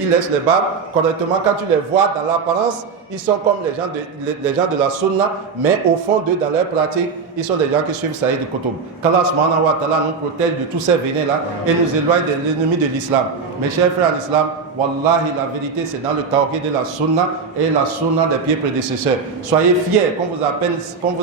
Ils laissent les barbes correctement. Quand tu les vois dans l'apparence, ils sont comme les gens de la sunna, mais au fond d'eux, dans leur pratique, ils sont des gens qui suivent Saïd Qutb. Qu'Allah subhanahu wa ta'ala nous protège de tous ces vénins-là et nous éloigne de l'ennemi de l'islam. Mes chers frères en islam, wallahi, la vérité c'est dans le tawhid de la sunna et la sunna des pieds prédécesseurs. Soyez fiers qu'on vous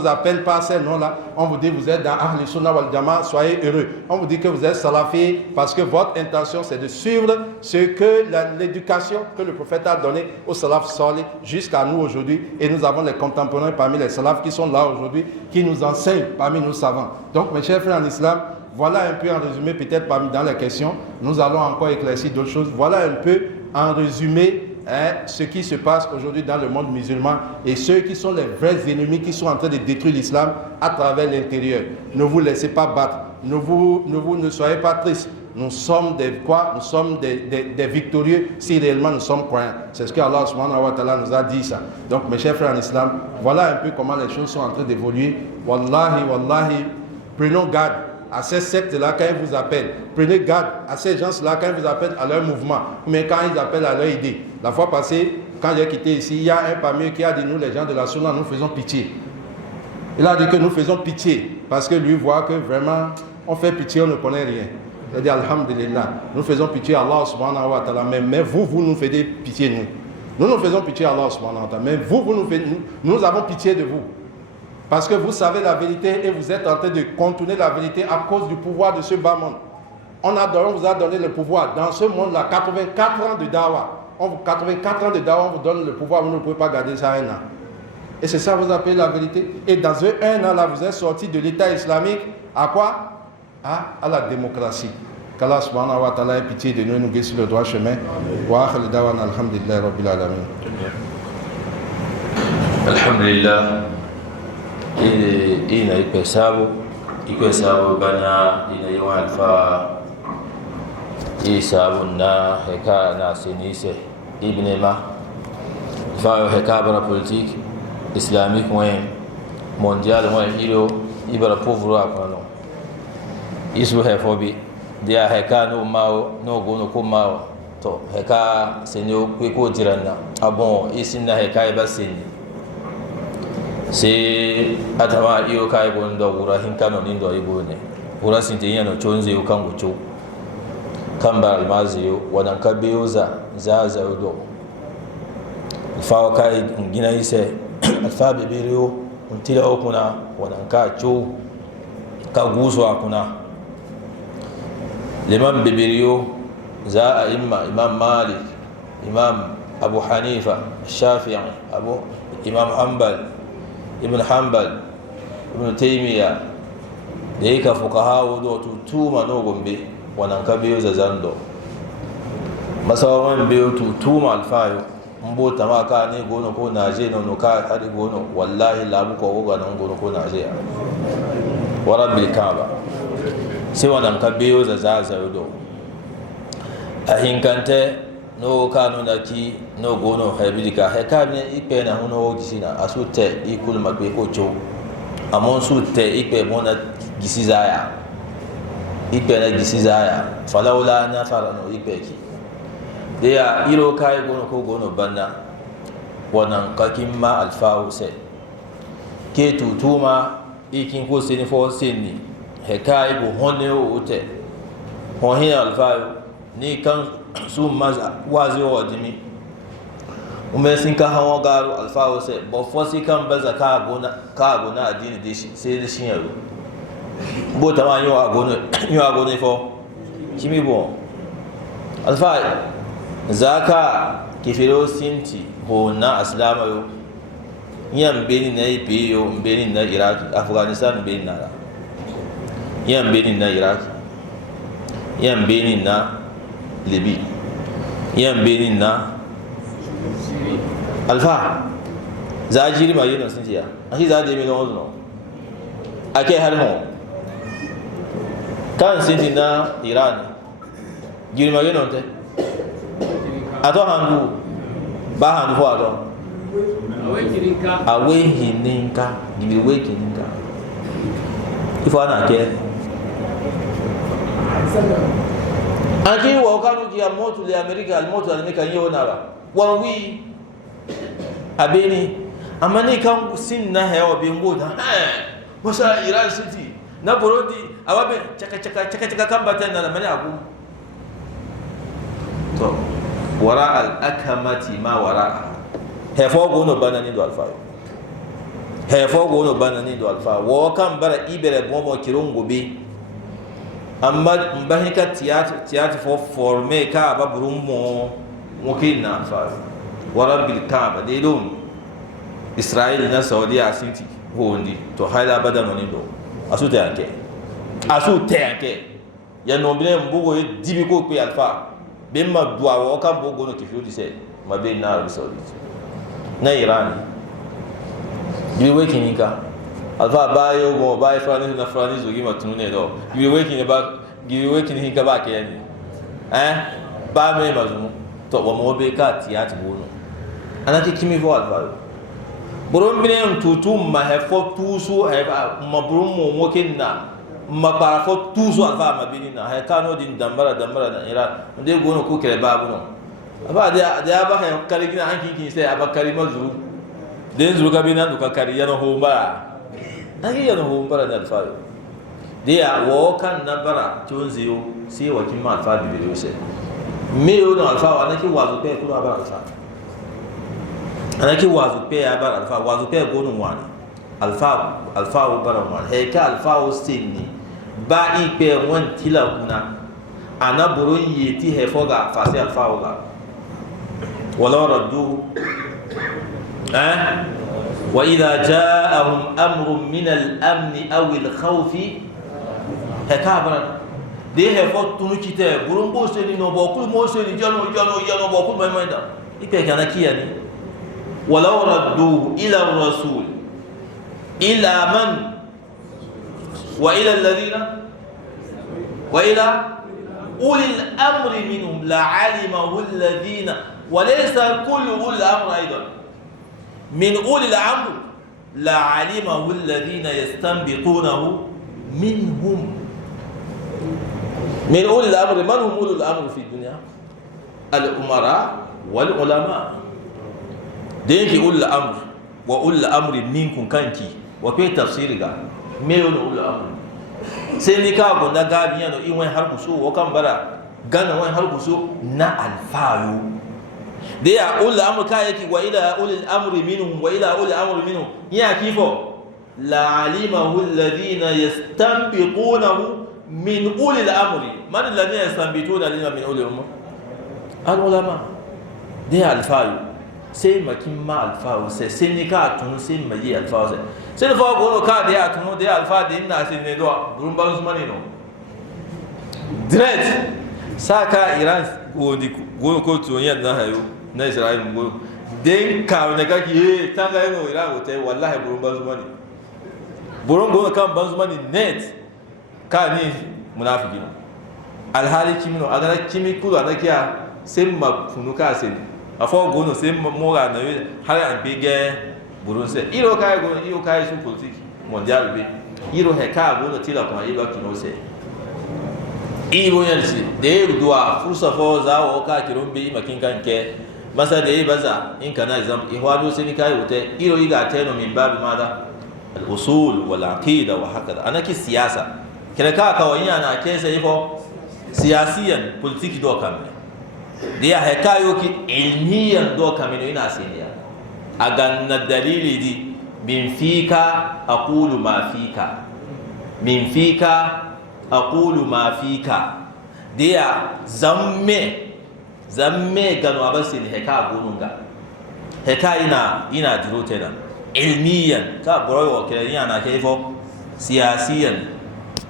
appelle par ces noms-là. On vous dit vous êtes dans Ahl Sunna wal Jama'a, soyez heureux. On vous dit que vous êtes salafi parce que votre intention c'est de suivre ce que l'éducation que le prophète a donné aux salaf salih jusqu'à nous aujourd'hui. Et nous avons les contemporains parmi les salafs qui sont là aujourd'hui, qui nous enseignent parmi nos savants. Donc mes chers frères en islam, voilà un peu en résumé, peut-être parmi dans les questions, nous allons encore éclaircir d'autres choses. Voilà un peu en résumé ce qui se passe aujourd'hui dans le monde musulman et ceux qui sont les vrais ennemis qui sont en train de détruire l'islam à travers l'intérieur. Ne vous laissez pas battre, ne soyez pas tristes. Nous sommes des quoi? Nous sommes des victorieux si réellement nous sommes croyants. C'est ce que Allah subhanahu wa ta'ala nous a dit ça. Donc mes chers frères en islam, voilà un peu comment les choses sont en train d'évoluer. Wallahi, prenons garde à ces sectes-là quand ils vous appellent. Prenez garde à ces gens-là quand ils vous appellent à leur mouvement, mais quand ils appellent à leur idée. La fois passée, quand j'ai quitté ici, il y a un parmi eux qui a dit nous, les gens de la Sunna, nous faisons pitié. Il a dit que nous faisons pitié parce que lui voit que vraiment, on fait pitié, on ne connaît rien. Il a dit alhamdulillah, nous faisons pitié à Allah subhanahu wa ta'ala, mais vous nous faites pitié nous. Nous faisons pitié à Allah subhanahu wa ta'ala, mais vous nous avons pitié de vous. Parce que vous savez la vérité et vous êtes en train de contourner la vérité à cause du pouvoir de ce bas monde. On vous a donné le pouvoir. Dans ce monde-là, 84 ans de dawa. 84 ans de dawa, on vous donne le pouvoir, vous ne pouvez pas garder ça un an. Et c'est ça, vous appelez la vérité. Et dans un an, là, vous êtes sorti de l'État islamique à quoi? À la démocratie. Qu'Allah subhanahu wa ta'ala ait pitié de nous, nous guide sur le droit chemin. Wa akhir dawana alhamdulillahi rabbil alamin. Alhamdulillah. Ina ipe sabo bana ina yawa alfa isabu na heka na senise ibn ma fa heka bara politique islamique mondial ilo ibara pauvre akono isu hefobi dia heka no mao no gono ko mao to heka senyo ko jiranna abon isinna heka iba senni se atawa iyo kai gondo wura hinkano nindo ibone wura sintinya no chonze ukango cho kamba almaziyo wadan kabeoza zaza udo fawa kai ngina ise alfa bibiriyo untila okuna wadan ka cho ka guso akuna liman bibiriyo za imam malik imam abu hanifa shafi'i imam hanbal ibn hanbal ibn taymiya da yake fuqaha wudo tutuma no gombe wannan ka biyo zazando masawan biyo tutuma alfayo mbo tamaka ne gono ko naje no ka hadi gono wallahi labu ko goga nan gono ko naje wa rabbil kaaba sai wannan ka biyo zazaza wudo ahinkante no kanu na ki no gono haibidika he kabne ipe na huno gisina asute ikul magbe ko cho amon sute ipe mona gisizaya ipe na gisizaya falawla na farano ipe ki dia iro kai gono ko gono banna wonan kakimma alfahu se ke tutuma ikin ko sini fo sini he kai bo honne o ute hohin alfahu ni kan su maza wazi wa jimi umesin ka hawo garu alfawo se bo fosi kan baza ka gona adini de shi sai da shin yaro bo ta ma yo agono fo kimi bo alfa zaka kifiro sinti ho na aslama yo yan beni na ipe yo beni na iraq afghanistan beni na yan beni na iraq yan beni na libi yan benin na alfa za jiri ma yana sun tiya ashi za da mi no no ake har ho kan sinti na iran jiri ma yana te ato handu ba handu fo ato awe hininka gibi we kininka ifo ana ke Anki wa kanu ki moto le America moto le America yona ba wanwi abeni amani kan sin na hewa be ngoda wasa Iran city na Burundi awabe chaka kan batan na mani abu to wara al akamati ma wara hefo gono banani do alfa hefo gono banani do alfa wo kan bara ibere bomo kirungu bi amma mbahi ka tiyati fo forme ka ba burummo mukina fa wara bil kaaba de dum Israel na Saudi city hondi to haila badano ni do asute yanke ya no bile mbugo dibi ko pe alfa be ma duwa wo kan bogo no kifu dise ma be na Arabia Saudi na Iran di weki ka alfa bayo mo bayo frani na frani zogi matune do give weki ni ka ba ke ni ba me mazumu to wa mo be ka tiati bono anaki kimi vo alfa borom binem tutum ma hefo tusu ma borom mo mokinna ma para fo tusu alfa ma binina he kano din dambara na Iran de gono ko kele babu no aba da ba he kaligina hanki kin sai aba kalima zuru den zuru ka binan ka kariya no homba nagi yana hombara da alfa dia wo kan nabara tunziyo si wakin ma alfa bibiro se me yo no alfa anaki wazu pe kula bara alfa anaki wazu pe ya bara alfa wazu pe gonu wani alfa baramwa he ka alfa sinni ba ipe won tila kuna ana burun yeti he foga fasi alfa ga wala raddu wa idha ja'ahum amrun min al-amn aw al-khawf he ka baran de he fo tunu kite burun bo seni no bo kul mo seni jano bo kul mai da ipe kana kiyani wala raddu ila ar-rasul ila man وإلى الذين وإلى أولي الأمر منهم لعلمه الذين وليس كل أولي الأمر أيضا من أولي الأمر لعلمه الذين يستنبطونه منهم من أولي الأمر من هم أولي الأمر في الدنيا الأمراء والعلماء دينك أولي الأمر وأولي الأمر منكم كانكي وفي تفسيرك meyon ula amru sai ni ka go na gabi yano in wani har kuso wa kan bara gana wani har kuso na alfayu da ya ula amru ka yake wa ila ulil amri minhum wa ila ulil amri minhum ya kifo la alimahu alladhina yastanbiqunahu min ulil amri man alladhina yastanbituna min ulil amri al ulama da ya alfayu sai makin ma alfayu sai ni ka tunu sai maji alfayu sai da fa gono ka da ya tuno da ya alfa da inna sai ne do burun ban usmani no direct saka iran gono ko to yan na hayo na israel go den ka ne ka ki tanga no iran hotel wallahi burun ban usmani burun gono kan ban usmani net ka ni munafiki no alhali kimino agara kimi kulu anakiya sai ma funuka sai afọ gono sai mo ga na har an bige burun se iro kai go iro kai su politique mondial be iro he ka go no tila ko iba kino se iro yansi de duwa fursa fo za o ka kiron be makin kanke masa de baza in kana exam ihwado se ni kai wote iro iga teno min babu mada al usul wal aqida wa hakada anaki siyasa kina ka kawanya na kesa ifo siyasiyan politique do kamne de ya he kayo ki ilmiyan do kamne ina siniya aganna dalili di min fika aqulu ma fika min fika aqulu ma fika dia zamme gano abasin heka gonunga heka ina dirotena ilmiyan ka boroyo kenya na kaifo siyasiyan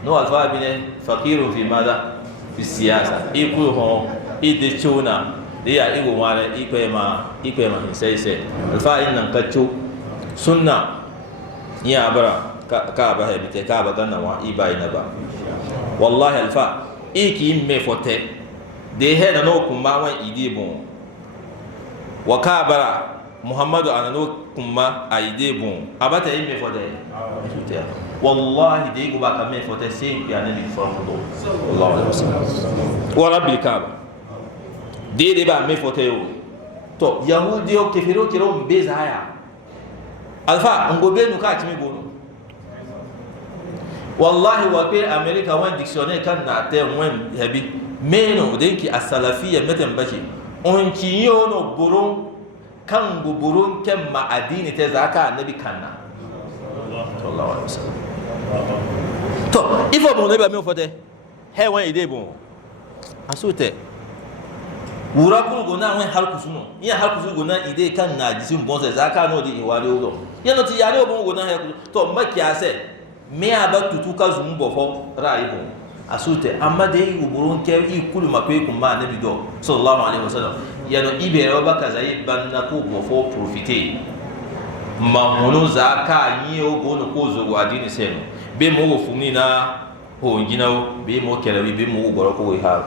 no alfa bine faqiru fi madha fi siyasa iku ho ide chuna dia igo mare ikwe ma sai alfa innan kacho sunna ya bara ka ba hebite ka ba ganna wa iba ina ba wallahi alfa iki me fote de he na no kuma wan ide bon wa ka bara muhammadu anano kuma aide bon abata me fote wallahi de go ba ka me fote sai ya nabi sallallahu alaihi wasallam wa rabbil kaaba de ba me fote yo to yahudi o kefiro kiro mbeza haya alfa ngobe nu ka timi bono wallahi wa pe america wan dictionnaire kan na te wen hebi meno denki as-salafiyya meten bashi on kiyo no boron kan go boron ken ma adini te zaka annabi kanna sallallahu alaihi wasallam to ifo bon ne ba me fote he wan ide bon asute wura kun gona wen har kusuno iya har kusu gona ide kan na jisin bonse zaka no di iwale ogo yano ti yale obon gona he to makiya se me aba tutu ka zum bo fo raibo asute amma de yi burun ke i kulu makwe kun ma nabi do sallallahu alaihi wasallam yano ibere ba kaza ban na ko bo fo profiter ma hono zaka yi ogo no ko zo adini seno be mo go fumni na ho nginawo be mo kelewi be mo goro ko ha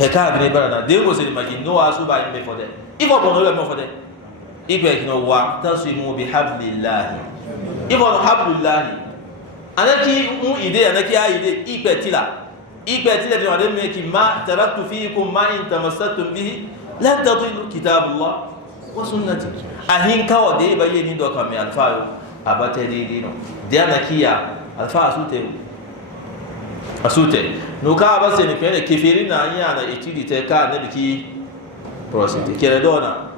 heka bine barana de go se magi no asu ba me fode ifo bono le mo fode ipe kino wa tasimu bi hablillah ifo hablillah anaki mu ide anaki ide ipe tila de wale me ki ma taraktu fiikum ma in tamassaktum bihi lan tadillu kitabullah wa sunnati ahin kawo de ba yeni do kam alfa abate de dino de anaki ya alfa asute no ka ba se ni pele kifiri na anya na itidi te ka na biki prosite kere dona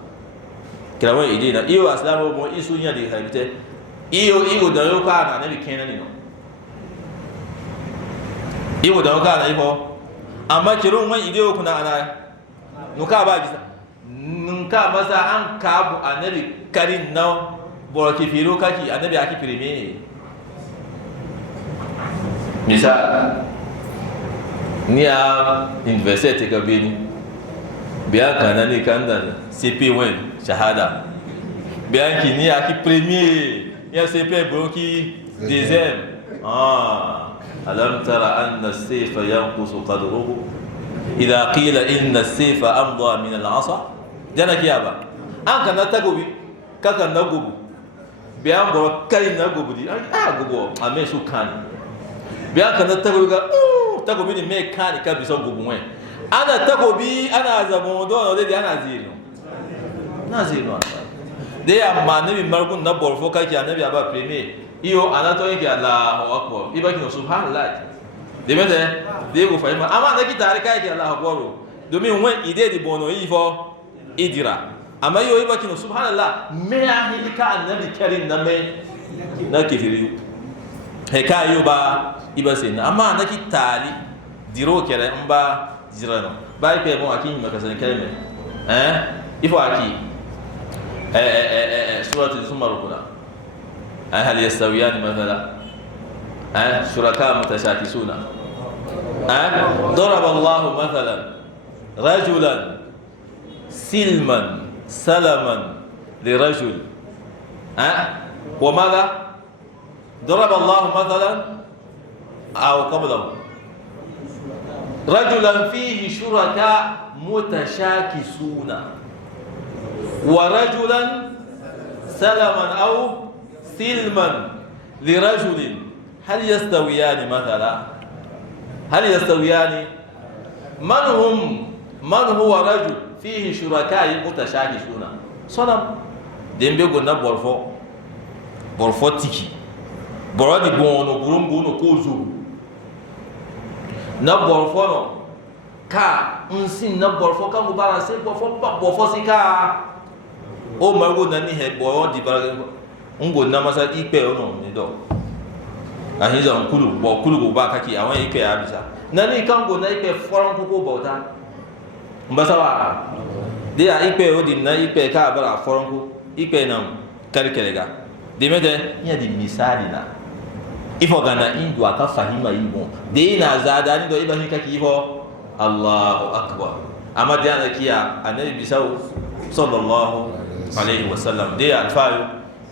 kera wa idina iyo aslamo mo isu nya di habite iyo da yo ka na bi kenan ni no iyo da yo ka na ifo amma kirun wan ide ku na ana no ka ba gisa nun ka masa an ka bu annabi karin na bo ki firo kaki annabi aki firime misal ni a university ka beni biya kana ni kanda CP1 shahada biya ki ni aki premier ya CP bro ki deuxième alam tara anna as-sayfa yanqusu qadruhu idha qila inna as-sayfa amdha min al-'asa jana kiyaba an kana tagobi kaka nagubu biya bro kai nagubu di gubo ame su kan biya kana tagobi ga takobi ni me kani ka biso gubuwe ana takobi ana zamo do de ana zino na zino de ya manabi margun na borfo ka ki anabi aba premier iyo ana to yake Allahu akbar iba ki subhanallah de mede de go fahima ama na ki tare ka ki Allahu akbar domin wen ide di bono ifo idira ama yo iba ki subhanallah me ahi ka anabi karim na me na kifiri he ka yo ba iba sai na amma na ki tali diro kere mba jirano bai pe mo akin maka san kalme ifo aki surati zumar kula hal yastawiyan mathala shuraka mutashakisuna ضرب الله مثلا رجلا سلما سلما لرجل وماذا ضرب الله مثلا أو قبله رجلا فيه شركاء متشاكسون ورجلا سلما أو سلما لرجل هل يستويان مثلا هل يستويان من هو رجل فيه شركاء متشاكسون صنم دمبي قلنا بورفو تيكي borodi bono burumbu no kozu na borfo no ka nsin na borfo ka mubara se borfo sika o mago na ni he borodi bara ngo na masa ipe ono ni do ahiza nkulu go ba kaki awon ipe abisa na ni kango na ipe foran ko bauta mbasa wa de a ipe odi na ipe ka bara foran ko ipe na karikelega dimede nya di misali na ifo gana indu aka fahima ibo de ina zada ni do iba hika kibo Allahu akbar amma de ana kiya annabi bisau sallallahu alaihi wasallam de alfayu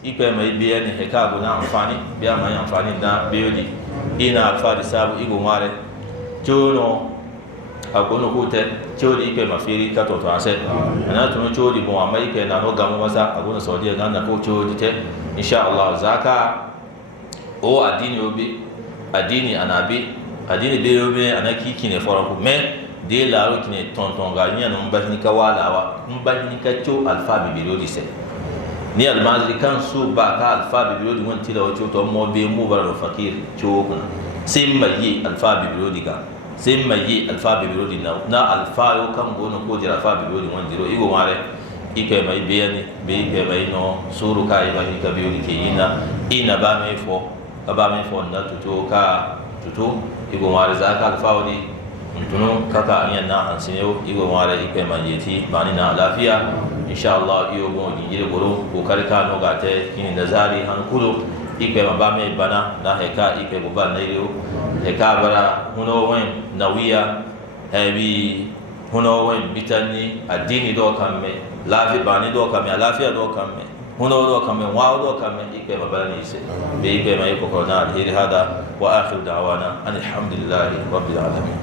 ipe mai biya ni heka guna amfani biya mai amfani na biyodi ina alfari sabu igo mare jono agono kote chodi ipe mafiri kato to ase ana to chodi bo mai ipe na no gamu masa agono saudi ga na ko chodi te insha Allah zaka o adini obi adini anabi adini be obi anaki kine foro ko me de la ro kine tonton ga nya no mbani ka wala wa mbani ka cho alfa bi biro dise ni almazri kan su ba ka alfa bi biro di won tila o cho to mo be mu bar fakir cho ko simma yi alfa bi biro diga simma yi alfa bi biro di na alfa yo kan gono ko dira alfa bi biro di won diro igo mare ipe mai biyani be ipe mai no suru ka iba ka biro di ke ina ba me fo na tutu igo mare zaka alfawdi tuno kaka anya na hansinyo igo mare ipe manjeti bani na lafiya inshallah iyo go jingire goro ko karka no gate kini nazari hankulu ipe mabame bana na heka ipe buba na ilo heka bara huno wen nawiya hebi huno wen bitani adini do kamme lafi bani do kamme lafiya do kamme huno do kamme wa do kamme ipe mabani ise be ipe mai ko na hiri hada wa akhir da'wana alhamdulillahi rabbil alamin